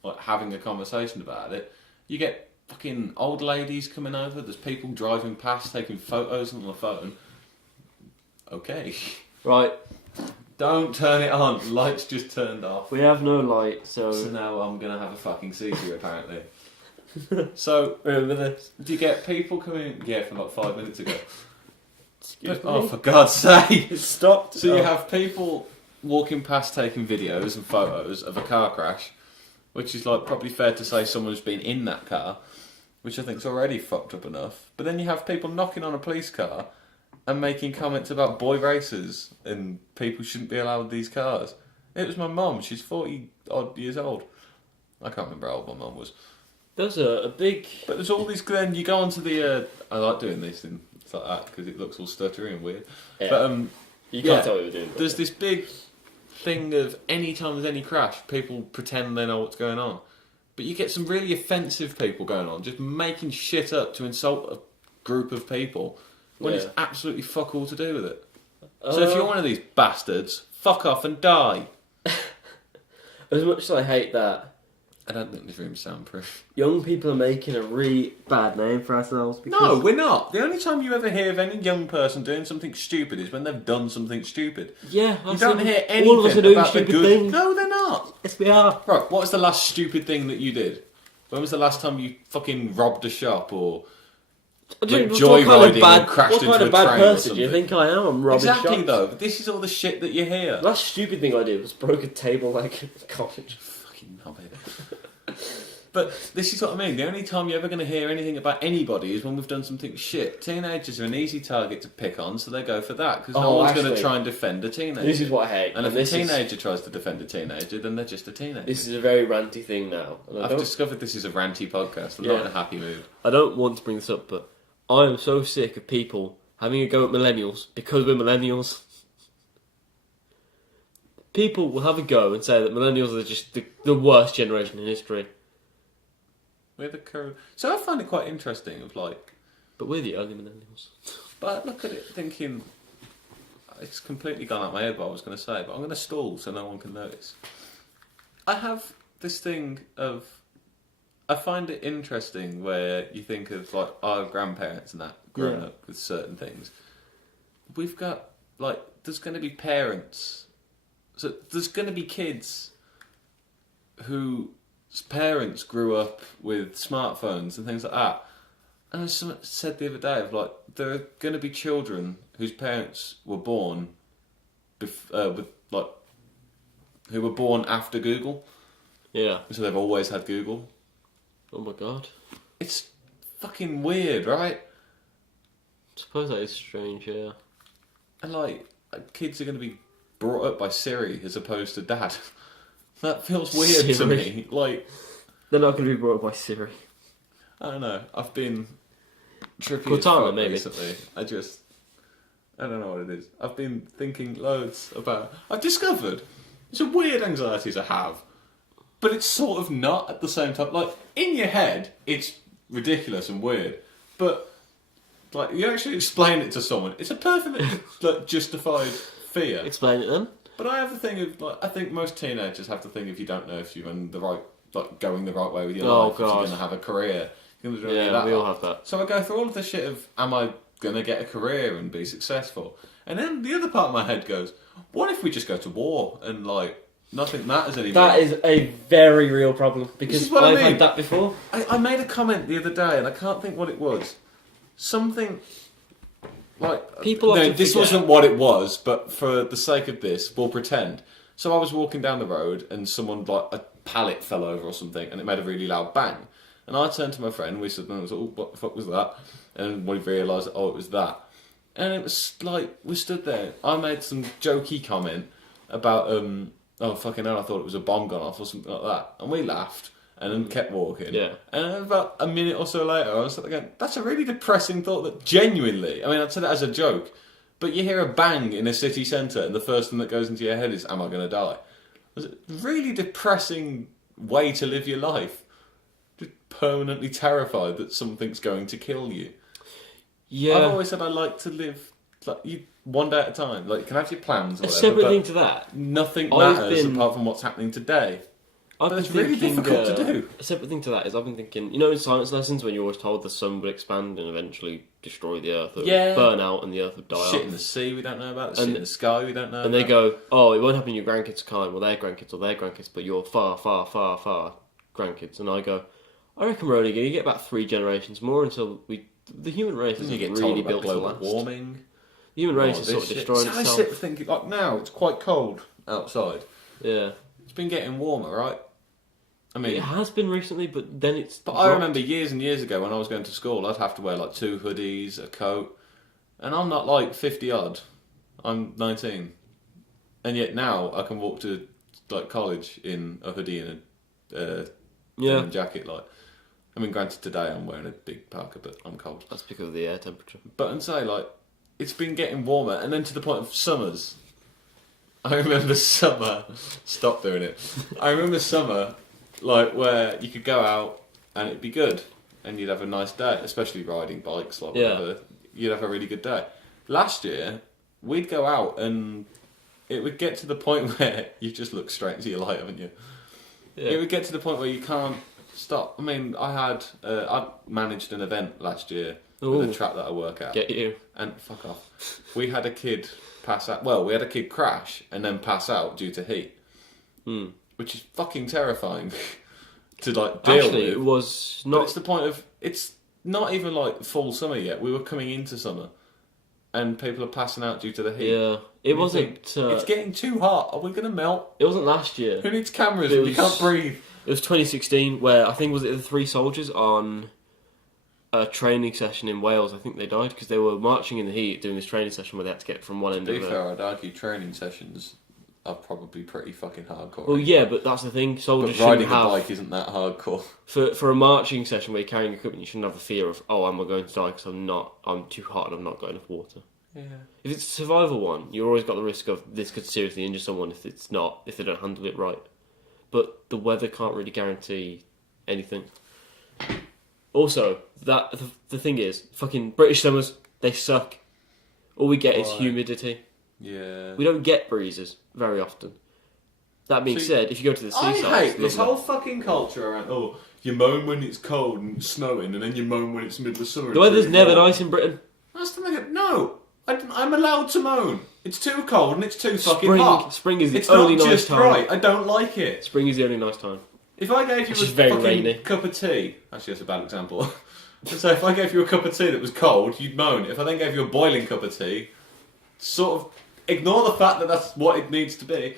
like having a conversation about it, you get fucking old ladies coming over, there's people driving past, taking photos on the phone. Okay. Right. Don't turn it on, lights just turned off. We have no light, So so now I'm going to have a fucking seizure, apparently. So, remember this. do you get people coming... Yeah, from like 5 minutes ago. Excuse Oh, me. for God's sake! It stopped. So you have people walking past taking videos and photos of a car crash, which is like probably fair to say someone's been in that car, which I think is already fucked up enough. But then you have people knocking on a police car and making comments about boy racers and people shouldn't be allowed these cars. It was my mum. She's 40 odd years old. I can't remember how old my mum was. There's a big. But there's all these. Then you go onto the. I like doing this and it's like that because it looks all stuttery and weird. Yeah. But You can't yeah, tell what we're doing. there's this big thing of any time there's any crash, people pretend they know what's going on. But you get some really offensive people going on, just making shit up to insult a group of people when it's Yeah. absolutely fuck all to do with it. So if you're one of these bastards, fuck off and die. As much as I hate that, I don't think this room's soundproof. young people are making a really bad name for ourselves. Because No, we're not. The only time you ever hear of any young person doing something stupid is when they've done something stupid. Yeah, You don't hear anything all of us are doing about the stupid good... things. No, they're not. Yes, we are. Right, what was the last stupid thing that you did? When was the last time you fucking robbed a shop or I don't know, joyriding and crashed what kind into of a bad train or person do you something? think I am? I'm robbing exactly shops. though? But this is all the shit that you hear. The last stupid thing I did was broke a table like in college. Fucking knobhead. But this is what I mean. The only time you're ever going to hear anything about anybody is when we've done something shit. Teenagers are an easy target to pick on, so they go for that because no Oh, one's going to actually, try and defend a teenager. This is what I hate. And if a this teenager tries to defend a teenager, then they're just a teenager. This is a very ranty thing now. And I've discovered this is a ranty podcast. I'm not in a happy mood. I don't want to bring this up, but I am so sick of people having a go at millennials because we're millennials. People will have a go and say that millennials are just the worst generation in history. We're the curve. So I find it quite interesting of like, But we're the early millennials. but I look at it thinking, it's completely gone out my head what I was going to say, but I'm going to stall so no one can notice. I have this thing of, I find it interesting where you think of like our grandparents and that growing Yeah. up with certain things. We've got like, there's going to be parents, so there's going to be kids whose parents grew up with smartphones and things like that. And someone said the other day of like there are going to be children whose parents were born with like who were born after Google. Yeah. So they've always had Google. Oh my god. It's fucking weird, right? I suppose that is strange, yeah. And like kids are going to be brought up by Siri as opposed to Dad. That feels weird to Siri. me. Like They're not going to be brought up by Siri. I don't know. I've been trippy as Cortana, fuck maybe. recently. I don't know what it is. I've been thinking loads about. I've discovered it's a weird anxiety to have, but it's sort of not at the same time. Like in your head, it's ridiculous and weird, but like you actually explain it to someone, it's a perfectly like, justified fear. Explain it then. But I have the thing of like I think most teenagers have the thing if you don't know if you're in the right going the right way with your life, if you're going to have a career. You're gonna do any of that. We all have that. So I go through all of the shit of am I going to get a career and be successful? And then the other part of my head goes, what if we just go to war and like nothing matters anymore? That is a very real problem because This is what I I've mean. had that before. I made a comment the other day and I can't think what it was. Something like People no, often this forget. wasn't what it was, but for the sake of this, we'll pretend. So I was walking down the road and someone like a pallet fell over or something and it made a really loud bang. And I turned to my friend, we said, oh, what the fuck was that? And we realised, oh, it was that. And it was like, we stood there, I made some jokey comment about, oh, fucking hell, I thought it was a bomb gone off or something like that. And we laughed and then kept walking. Yeah. And about a minute or so later, I was like, going, that's a really depressing thought that genuinely, I mean, I'd said it as a joke, but you hear a bang in a city centre and the first thing that goes into your head is, am I going to die? It was a really depressing way to live your life. Permanently terrified that something's going to kill you. Yeah. I've always said I like to live like you one day at a time. Like you can have your plans or A whatever, separate but thing to that. nothing I've matters been- apart from what's happening today. I've But been it's really thinking, difficult to do. A separate thing to that is I've been thinking, you know, in science lessons when you're always told the sun will expand and eventually destroy the earth, or Yeah. burn out and the earth will die Shit off. in the sea we don't know about. Shit And- in the sky we don't know And about. they go, oh, it won't happen to your grandkids are kind. Well, their grandkids or their grandkids, but your far, far, far, far grandkids. And I go, I reckon we're only going to get about 3 generations more until the human race Then is you get really told about built to global last. warming. The human race all is this sort of shit. destroying So I itself. sit thinking, like now it's quite cold outside. Yeah. It's been getting warmer, right? I mean, It has been recently, but then it's. but I dropped. remember years and years ago when I was going to school, I'd have to wear like 2 hoodies, a coat, and I'm not like 50 odd. I'm 19, and yet now I can walk to like college in a hoodie and a denim jacket. Like, I mean, granted today I'm wearing a big parka, but I'm cold. That's because of the air temperature. But and say like it's been getting warmer, and then to the point of summers. I remember summer. Stop doing it. I remember summer, like where you could go out and it'd be good, and you'd have a nice day, especially riding bikes. Like Yeah. whatever, you'd have a really good day. Last year, we'd go out and it would get to the point where you just look straight into your light, haven't you? Yeah. It would get to the point where you can't stop. I mean, I managed an event last year with Ooh. a track that I work at. Get you. And fuck off. We had a kid pass out. Well, we had a kid crash and then pass out due to heat, which is fucking terrifying to like deal Actually, with. it was But not. it's the point of it's not even like full summer yet. We were coming into summer, and people are passing out due to the heat. Yeah. It You wasn't. think, it's getting too hot. Are we going to melt? It wasn't last year. Who needs cameras It if you was- can't breathe? It was 2016, where I think was it the 3 soldiers on a training session in Wales. I think they died because they were marching in the heat doing this training session where they had to get from one end To of be the. fair, I'd argue training sessions are probably pretty fucking hardcore. Well, yeah, but that's the thing. but Soldiers shouldn't riding a have bike isn't that hardcore. for a marching session where you're carrying equipment. You shouldn't have the fear of am I going to die because I'm too hot and I've not got enough water. Yeah. If it's a survival one, you've always got the risk of this could seriously injure someone if they don't handle it right. But the weather can't really guarantee anything. Also, the thing is, fucking British summers, they suck. All we get is Why? humidity. Yeah. We don't get breezes very often. That being See, said, if you go to the seaside, I hate it's this lovely. whole fucking culture around, you moan when it's cold and snowing, and then you moan when it's middle of summer. The weather's never nice in Britain. That's the thing. No, I'm allowed to moan. It's too cold and it's too fucking hot. Spring is the It's only not nice just time. right. I don't like it. Spring is the only nice time. If I gave you It's a just very fucking rainy. cup of tea, actually that's a bad example. So if I gave you a cup of tea that was cold, you'd moan. If I then gave you a boiling cup of tea, sort of ignore the fact that that's what it needs to be.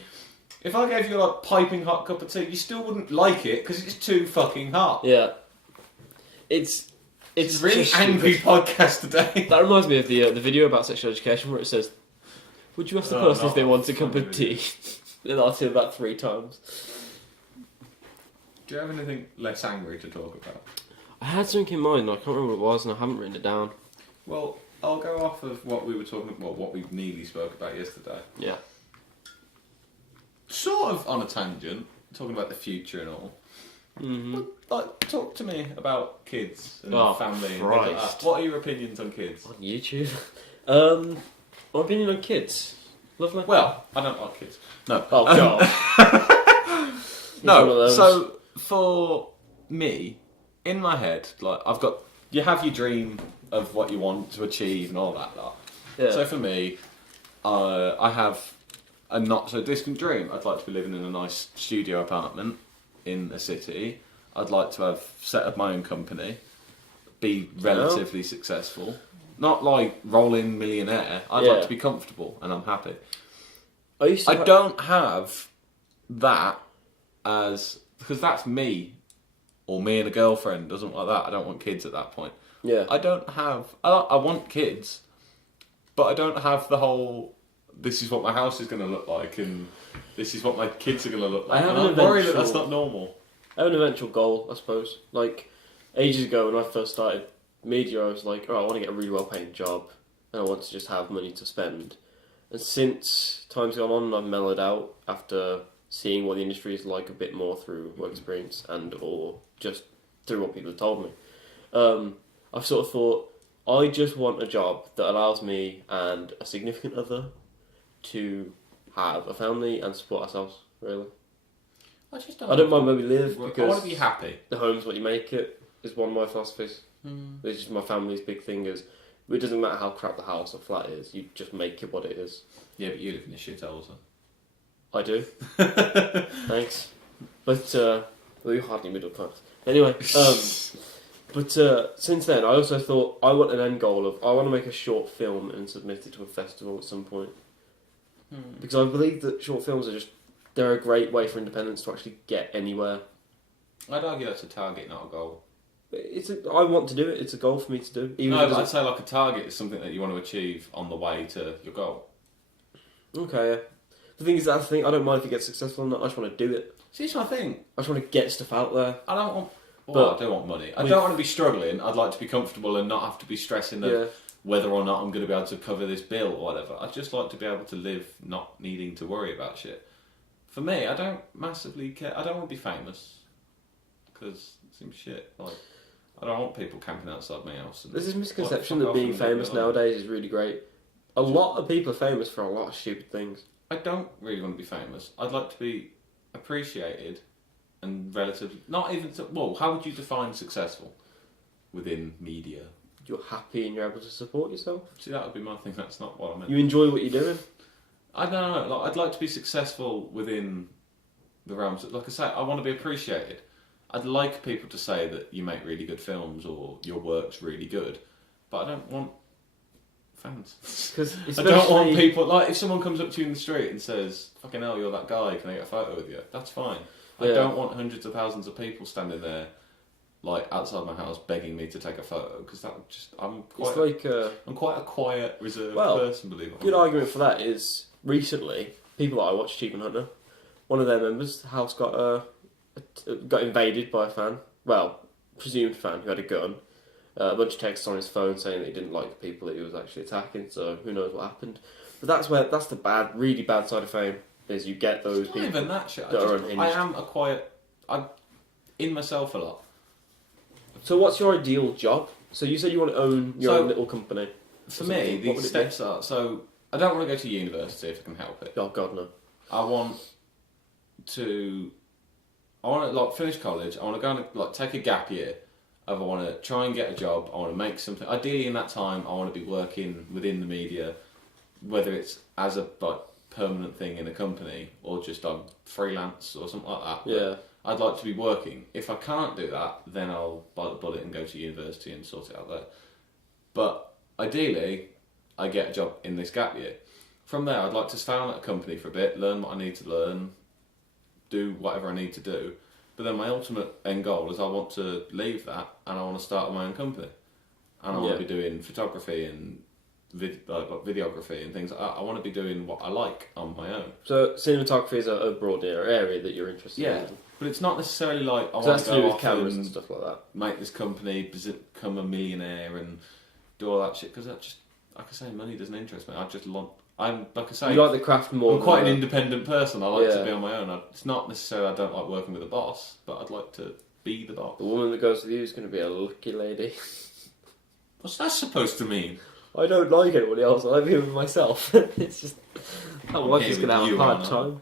If I gave you a piping hot cup of tea, you still wouldn't like it because it's too fucking hot. Yeah. It's a really just angry stupid. podcast today. That reminds me of the video about sexual education where it says, "Would you ask the person if they want a cup of tea?" And I'll say about 3 times. Do you have anything less angry to talk about? I had something in mind, I can't remember what it was, and I haven't written it down. Well, I'll go off of what we were talking about, what we nearly spoke about yesterday. Yeah. Sort of on a tangent, talking about the future and all. Mm-hmm. Like, talk to me about kids and family and things Christ. like that. What are your opinions on kids? On YouTube. My opinion on kids. Lovely. Well, I don't like kids. No. Oh god. It's one of No. those. So for me, in my head, like you have your dream of what you want to achieve and all that lot. Yeah. So for me, I have a not so distant dream. I'd like to be living in a nice studio apartment in a city. I'd like to have set up my own company, be relatively successful. Not like rolling millionaire. I'd like to be comfortable and I'm happy. I don't have that as because that's me or me and a girlfriend or something like that. I don't want kids at that point. Yeah. I don't have. I want kids, but I don't have the whole. This is what my house is going to look like, and this is what my kids are going to look like. And I'm worried that that's not normal. I have an eventual goal, I suppose. Like ages ago when I first started media, I was like, "Oh, I want to get a really well-paid job, and I want to just have money to spend." And since time's gone on, I've mellowed out after seeing what the industry is like a bit more through work experience and or just through what people have told me. I've sort of thought, I just want a job that allows me and a significant other to have a family and support ourselves, really. I don't mind where we live because I want to be happy. The home's what you make it is one of my philosophies. It's just my family's big thing is it doesn't matter how crap the house or flat is, you just make it what it is. Yeah, but you live in a shithole, so. I do. Thanks. But, well, you're hardly middle class. Anyway, but since then, I also thought I want an end goal of I want to make a short film and submit it to a festival at some point. Because I believe that short films they're a great way for independents to actually get anywhere. I'd argue that's a target, not a goal. I want to do it. It's a goal for me to do. Even No, but I'd say like a target is something that you want to achieve on the way to your goal. Okay, yeah. The thing is, that's the thing. I don't mind if it gets successful or not. I just want to do it. See, it's my thing. I just want to get stuff out there. I don't want. Well, I don't want money. I don't want to be struggling. I'd like to be comfortable and not have to be stressing whether or not I'm going to be able to cover this bill or whatever. I'd just like to be able to live not needing to worry about shit. For me, I don't massively care. I don't want to be famous because it seems shit. Like, I don't want people camping outside my house. There's this misconception that being famous nowadays is really great. A lot of people are famous for a lot of stupid things. I don't really want to be famous. I'd like to be appreciated and relatively... Not even... Well, how would you define successful within media? You're happy and you're able to support yourself. See, that would be my thing. That's not what I meant. You enjoy what you're doing. I don't know. Like, I'd like to be successful within the realms. Like I say, I want to be appreciated. I'd like people to say that you make really good films or your work's really good, but I don't want fans. I don't want people... Like, if someone comes up to you in the street and says, "Fucking hell, you're that guy, can I get a photo with you?" That's fine. I don't want hundreds of thousands of people standing there, like, outside my house begging me to take a photo, because that would just... I'm quite a quiet, reserved person, believe it or not. Good argument for that is, recently, people that I watch, Achievement Hunter, one of their members, the house got invaded by a fan. Well, presumed fan who had a gun. A bunch of texts on his phone saying that he didn't like the people that he was actually attacking, so who knows what happened. But that's the really bad side of fame, is you get those people even that shit. that are unhinged. I am a quiet... I'm in myself a lot. So what's your ideal job? So you said you want to own your own little company. For me, the steps are... So, I don't want to go to university if I can help it. Oh, God, no. I want to finish college. I want to go and take a gap year. I want to try and get a job. I want to make something. Ideally, in that time, I want to be working within the media, whether it's as a permanent thing in a company or just on freelance or something like that. Yeah. But I'd like to be working. If I can't do that, then I'll bite the bullet and go to university and sort it out there. But ideally, I get a job in this gap year. From there, I'd like to stay on at a company for a bit, learn what I need to learn, do whatever I need to do. But then my ultimate end goal is I want to leave that and I want to start my own company. And I want to be doing photography and videography and things like that. I want to be doing what I like on my own. So cinematography is a broader area that you're interested in. But it's not necessarily like I want That's to to do go with off cameras and and stuff like that. make this company become a millionaire and do all that shit. Because that just, like I say, money doesn't interest me. I'm like I say, You like the craft more. I'm quite an independent person. I like Yeah. to be on my own. It's not necessarily I don't like working with a boss, but I'd like to be the boss. The woman that goes with you is going to be a lucky lady. What's that supposed to mean? I don't like anybody else. I like being with myself. It's just my I'm wife here is going to with have you, a hard aren't I? time.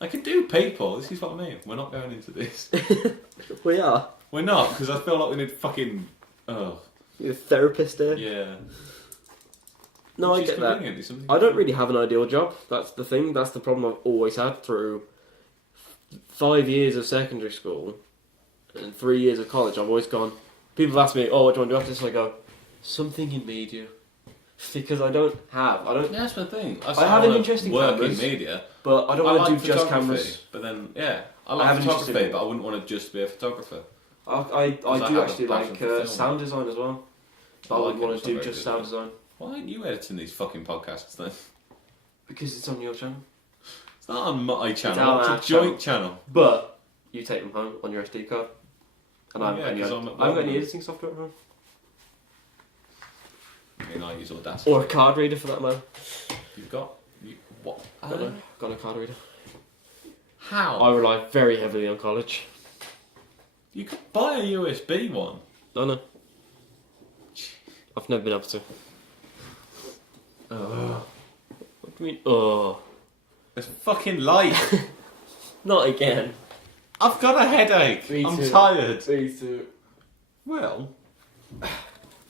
I can do people. This is what I mean. We're not going into this. We are. We're not, because I feel like we need fucking... Oh, You're a therapist here. yeah. No, I Which is get that. convenient, it's something- I don't really have an ideal job. That's the thing. That's the problem I've always had through 5 years of secondary school and 3 years of college. I've always gone. People ask me, "Oh, what do you want to do after this?" I go, "Something in media," because I don't. Yeah, that's the thing. I have an interest in work cameras. in media. But I don't I want to like do just photography, cameras. But then, yeah, I I have like an interest in- photography, but I wouldn't want to just be a photographer. I I do have a actually passion like for film. sound design as well. But I I like wouldn't it, want it's to do not very just good, sound though. design Why aren't you editing these fucking podcasts then? because it's on your channel. It's not on my It's channel. on It's, our a joint channel. But you take them home on your SD card. And I Yeah, haven't 'cause got I'm any- at I haven't got any work. editing software at home. I mean, I use Audacity. Or a card reader for that matter. You've got... what? Got a card reader. How? I rely very heavily on college. You could buy a USB one. No, no. I've never been able to. What do you mean? Oh. It's fucking light. Not again. I've got a headache. Me I'm too. tired. Me too. Well,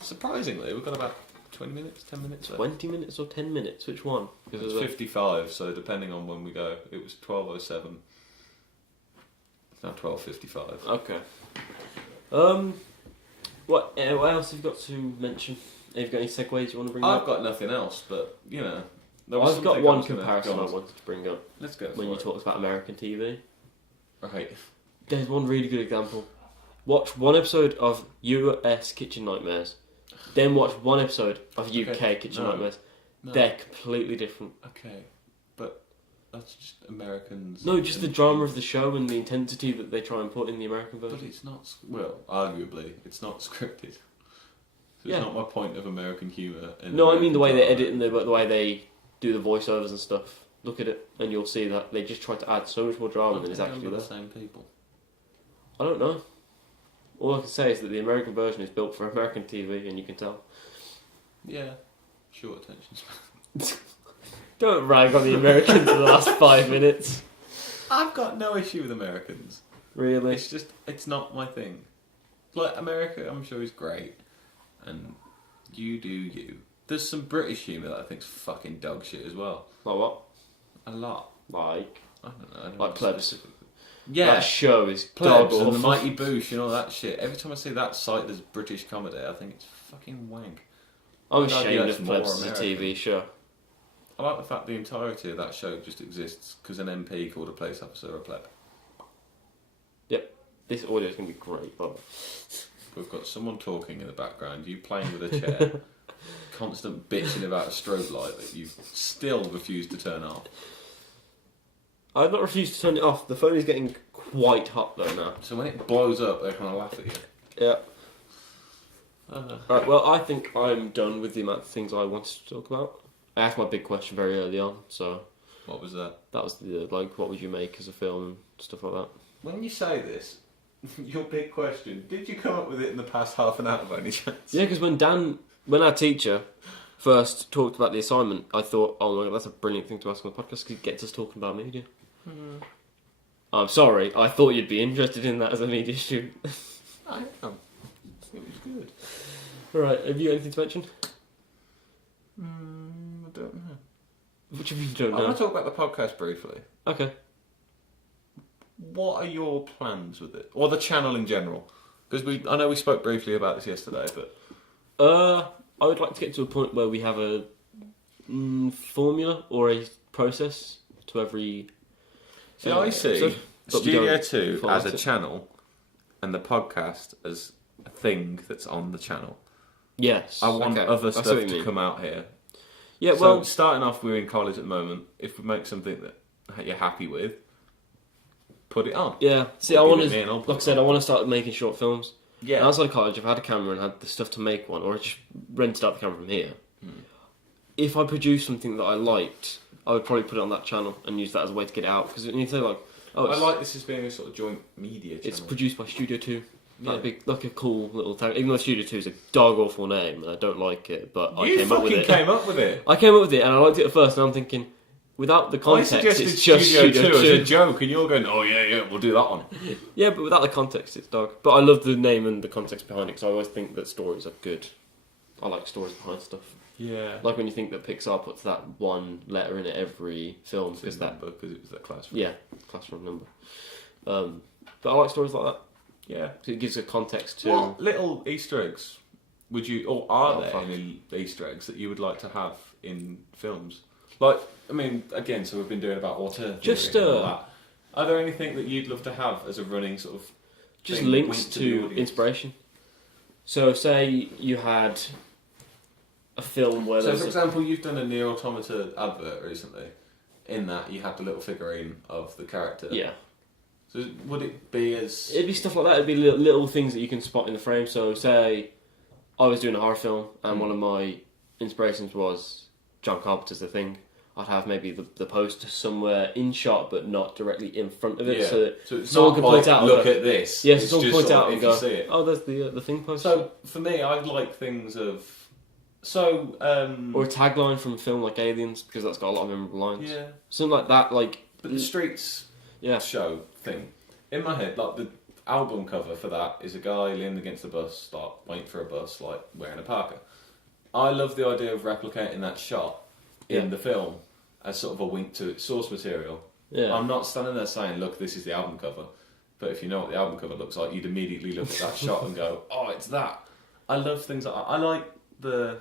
surprisingly, we've got about 20 minutes, 10 minutes left. 20 minutes or 10 minutes? Which one? Because It's 55, so depending on when we go, it was 12:07. It's now 12:55. Okay. What else have you got to mention? Have you got any segues you want to bring I've up? got nothing else, but you know, there was I've got something one I was gonna comparison I go on. wanted to bring up Let's go. when for you it. talked about American TV. Right. There's one really good example. Watch one episode of US Kitchen Nightmares, then watch one episode of UK Okay, Kitchen no. Nightmares. No. They're completely different. Okay, but that's just Americans. No, just the drama of the show and the intensity that they try and put in the American But version. it's not. Well, arguably, it's not scripted. So Yeah. It's not my point of American humour. No, I mean the way they edit and the way they do the voiceovers and stuff. Look at it, and you'll see that they just try to add so much more drama than is actually the there. same people. I don't know. All I can say is that the American version is built for American TV, and you can tell. Yeah, short attention span. Don't rag on the Americans for the last 5 minutes. I've got no issue with Americans. Really? It's just, it's not my thing. Like, America, I'm sure is great. And you do you. There's some British humour that I think's fucking dog shit as well. Like what? A lot. Like I don't know. I don't Like know Plebs. specifically. Yeah. that show is dog Plebs and the awful. Mighty Boosh and all that shit. Every time I see that site as British comedy, I think it's fucking wank. I'm I'd argue ashamed that's of more Plebs as a American. TV show. I like the fact the entirety of that show just exists because an MP called a police officer a pleb. This audio is going to be great, but We've got someone talking in the background, you playing with a chair, constant bitching about a strobe light that you still refuse to turn off. I've not refused to turn it off. The phone is getting quite hot though now. So when it blows up, they're going to laugh at you. Yeah. Uh, Right, well, I think I'm done with the amount of things I wanted to talk about. I asked my big question very early on, so what was that? that was the what would you make as a film and stuff like that. When you say this, your big question, did you come up with it in the past half an hour by any chance? Yeah, because when our teacher first talked about the assignment, I thought, oh my god, that's a brilliant thing to ask on the podcast because it gets us talking about media. I'm sorry, I thought you'd be interested in that as a media student. I am. It was good. Alright, have you got anything to mention? I don't know. Which of you don't I know? want to talk about the podcast briefly. Okay. What are your plans with it, or the channel in general? Because I know we spoke briefly about this yesterday, but I would like to get to a point where we have a formula or a process to every. see, I see episode, but we Studio don't 2 follow as a it. channel, and the podcast as a thing that's on the channel. Yes. I want okay. other I see stuff what you to mean. come out here. Yeah, So well, starting off, we're in college at the moment. If we make something that you're happy with, put it on. yeah. See, I Give want it me to, and I'll put like I it said, on. I want to start making short films. Yeah. And outside of college, I've had a camera and had the stuff to make one, or I just rented out the camera from here. If I produced something that I liked, I would probably put it on that channel and use that as a way to get it out. Because you say like, oh, I like this as being a sort of joint media channel. it's produced by Studio 2. That'd Yeah. be like a cool little tag. Even though Studio 2 is a dog awful name and I don't like it, but I You came up with fucking it. came up with it. I came up with it and I liked it at first, and I'm thinking, without the I context, suggested it's just Studio 2 as a 2. joke, and you're going, oh yeah, we'll do that one. Yeah, but without the context, it's dog. But I love the name and the context behind it because I always think that stories are good. I like stories behind stuff. Yeah. Like when you think that Pixar puts that one letter in it every film because that, because it was that class. yeah, classroom number. But I like stories like that. Yeah. So it gives a context to. What little Easter eggs would you, or are Oh, there fuck. any Easter eggs that you would like to have in films? Like, I mean, again, so we've been doing about auteur Just, theory and all that. Are there anything that you'd love to have as a running sort of Just thing, links wink the to audience? inspiration. So, say you had a film where So, there's for example, you've done a Near Automata advert recently. In that, you had the little figurine of the character. yeah, So, would it be as? it'd be stuff like that. It'd be little things that you can spot in the frame. So, say I was doing a horror film and one of my inspirations was John Carpenter's The Thing. I'd have maybe the poster somewhere in shot, but not directly in front of it. Yeah. So, So it's someone not could like, point out and look go, at this. yes, It's someone just point sort out of and if go, you see it. oh, there's the Thing poster. So for me, I like things of Or a tagline from a film like Aliens, because that's got a lot of memorable lines. yeah. Something like that, like But the Streets yeah, show thing in my head, like the album cover for that is a guy leaning against a bus, like waiting for a bus, like wearing a parka. I love the idea of replicating that shot in Yeah. the film as sort of a wink to its source material. yeah. I'm not standing there saying, "Look, this is the album cover," but if you know what the album cover looks like, you'd immediately look at that shot and go, "Oh, it's that." I love things like that. I like the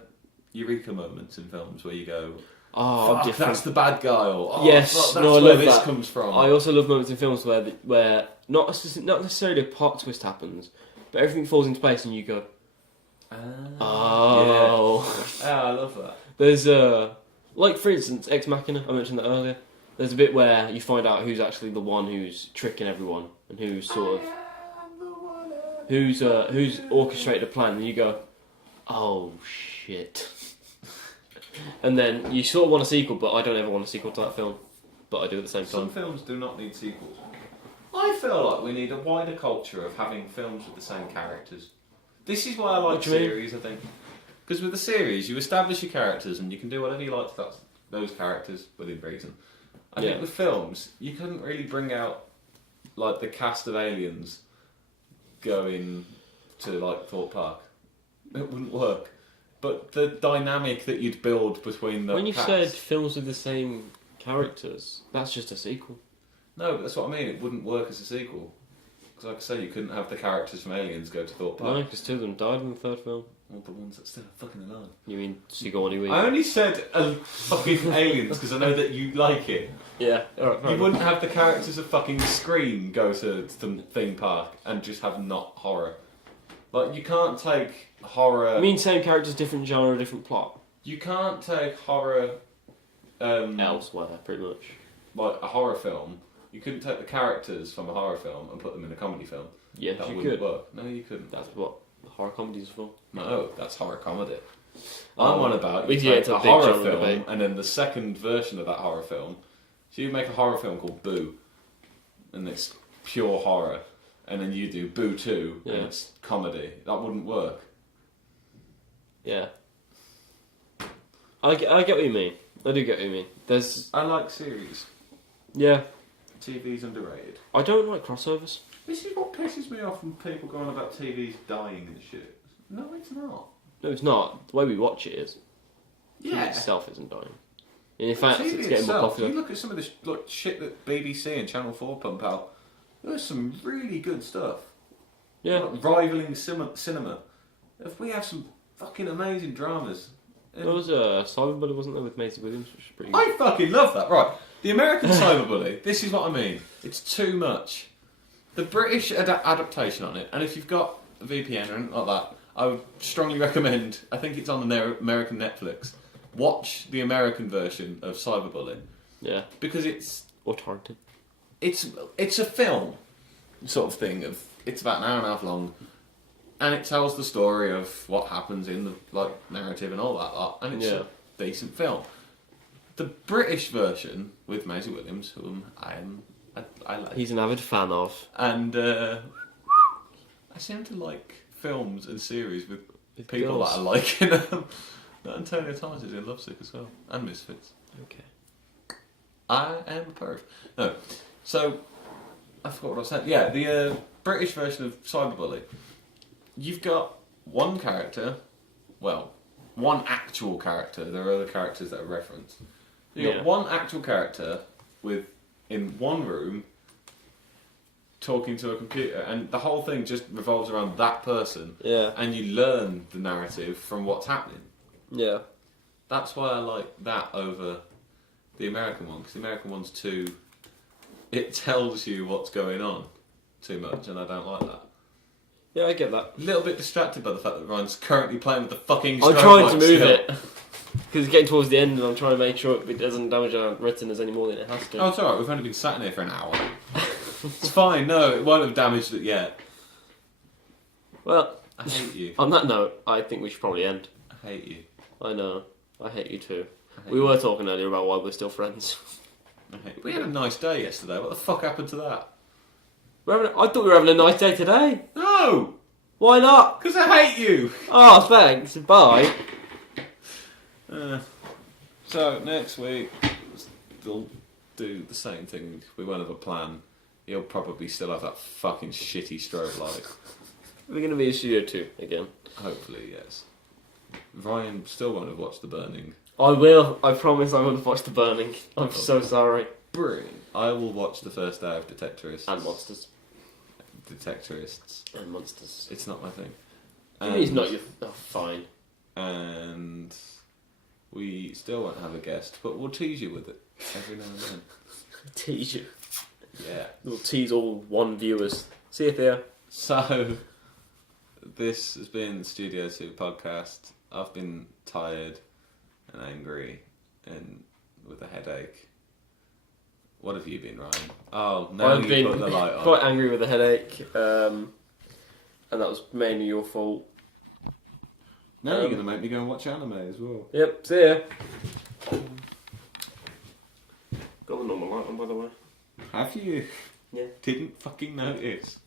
eureka moments in films where you go, Oh, "Fuck, different. that's the bad guy," or "Oh, Yes, fuck, that's no, I where love this that. comes from." I also love moments in films where not necessarily a plot twist happens, but everything falls into place and you go, oh. Yeah, I love that. There's like for instance, Ex Machina. I mentioned that earlier. There's a bit where you find out who's actually the one who's tricking everyone and who's sort of who's orchestrated a plan, and you go, oh shit. And then you sort of want a sequel, but I don't ever want a sequel to that film. But I do at the same Some time. films do not need sequels. I feel like we need a wider culture of having films with the same characters. This is why I like What do you mean? series, I think. Because with the series, you establish your characters and you can do whatever you like to those characters within reason. I Yeah. think with films, you couldn't really bring out like the cast of aliens going to like Thorpe Park. It wouldn't work. But the dynamic that you'd build between the When you cast, said films with the same characters, that's just a sequel. no, but that's what I mean. It wouldn't work as a sequel. Because like I say, you couldn't have the characters from Aliens go to Thorpe Park. No, because two of them died in the third film. All the ones that still are fucking alive. You mean Sigourney I Weaver? only said fucking Aliens because I know that you like it. Yeah, alright, You wouldn't have the characters of fucking Scream go to some theme park and just have not horror. Like, you can't take horror... I mean, same characters, different genre, different plot. You can't take horror... Elsewhere, pretty much. Like, a horror film. You couldn't take the characters from a horror film and put them in a comedy film. Yes, That you wouldn't could. work. No, you couldn't. That's what horror comedies are for. No, that's horror comedy. Oh, I'm on about we you can get take into a a big horror genre film debate. and then the second version of that horror film. So you make a horror film called Boo, and it's pure horror, and then you do Boo 2, Yeah. and it's comedy. That wouldn't work. Yeah. I get what you mean. I do get what you mean. There's... I like series. Yeah. TV's underrated. I don't like crossovers. This is what pisses me off when people go on about TV's dying and shit. No, it's not. No, it's not. The way we watch it is. The Yeah. itself isn't dying. And in fact, TV it's getting more itself, popular. You look at some of the shit that BBC and Channel 4 pump out, there's some really good stuff. Yeah. Like rivaling cinema. If we have some fucking amazing dramas. There was a Cyberbully, wasn't there, with Maisie Williams, which was pretty good. I fucking love that. Right, the American Cyberbully, this is what I mean. It's too much. The British adaptation on it, and if you've got a VPN or anything like that, I would strongly recommend, I think it's on the American Netflix, watch the American version of Cyberbully. Yeah. Because it's Or Torrented. it's a film sort of thing. It's about an hour and a half long, and it tells the story of what happens in the narrative and all that lot, and it's a decent film. The British version with Maisie Williams, whom I like, He's an avid fan of. and I seem to like films and series with people girls. that I like in them. Antonio Thomas is in Lovesick as well, and Misfits. Okay. I am a perv. No. So, I forgot what I said. Yeah, the British version of Cyberbully. You've got one character, well, one actual character. There are other characters that are referenced. You've got one actual character in one room talking to a computer, and the whole thing just revolves around that person. Yeah. And you learn the narrative from what's happening. Yeah. That's why I like that over the American one, because the American one's it tells you what's going on too much, and I don't like that. Yeah, I get that. A little bit distracted by the fact that Ryan's currently playing with the fucking I'm strobe trying to light move still. it. Because it's getting towards the end and I'm trying to make sure it doesn't damage our retinas any more than it has to. Oh, it's alright, we've only been sat in here for an hour. It's fine, no, it won't have damaged it yet. Well, I hate you. on that note, I think we should probably end. I hate you. I know. I hate you too. I hate We you. were talking earlier about why we're still friends. I hate you. We had a nice day yesterday, what the fuck happened to that? I thought we were having a nice day today. No! Why not? Because I hate you! Oh, thanks. Bye. So, next week, we'll do the same thing. We won't have a plan. You'll probably still have that fucking shitty strobe light. We're going to be in Studio 2 again. Hopefully, yes. Ryan still won't have watched The Burning. I will. I promise I won't watch The Burning. I'm so sorry. Brilliant. I will watch the first day of Detectorists. And monsters. Detectorists. And monsters. It's not my thing. It's not your... Oh, fine. And we still won't have a guest, but we'll tease you with it every now and then. Tease you. Yeah. We'll tease all one viewers. See you there. So, this has been Studio 2 podcast. I've been tired and angry and with a headache. What have you been, Ryan? Oh, now I've you been put the light on. quite angry with a headache, and that was mainly your fault. Now you're going to make me go and watch anime as well. Yep, see ya. Got the normal light on, by the way. Have you? Yeah. Didn't fucking notice.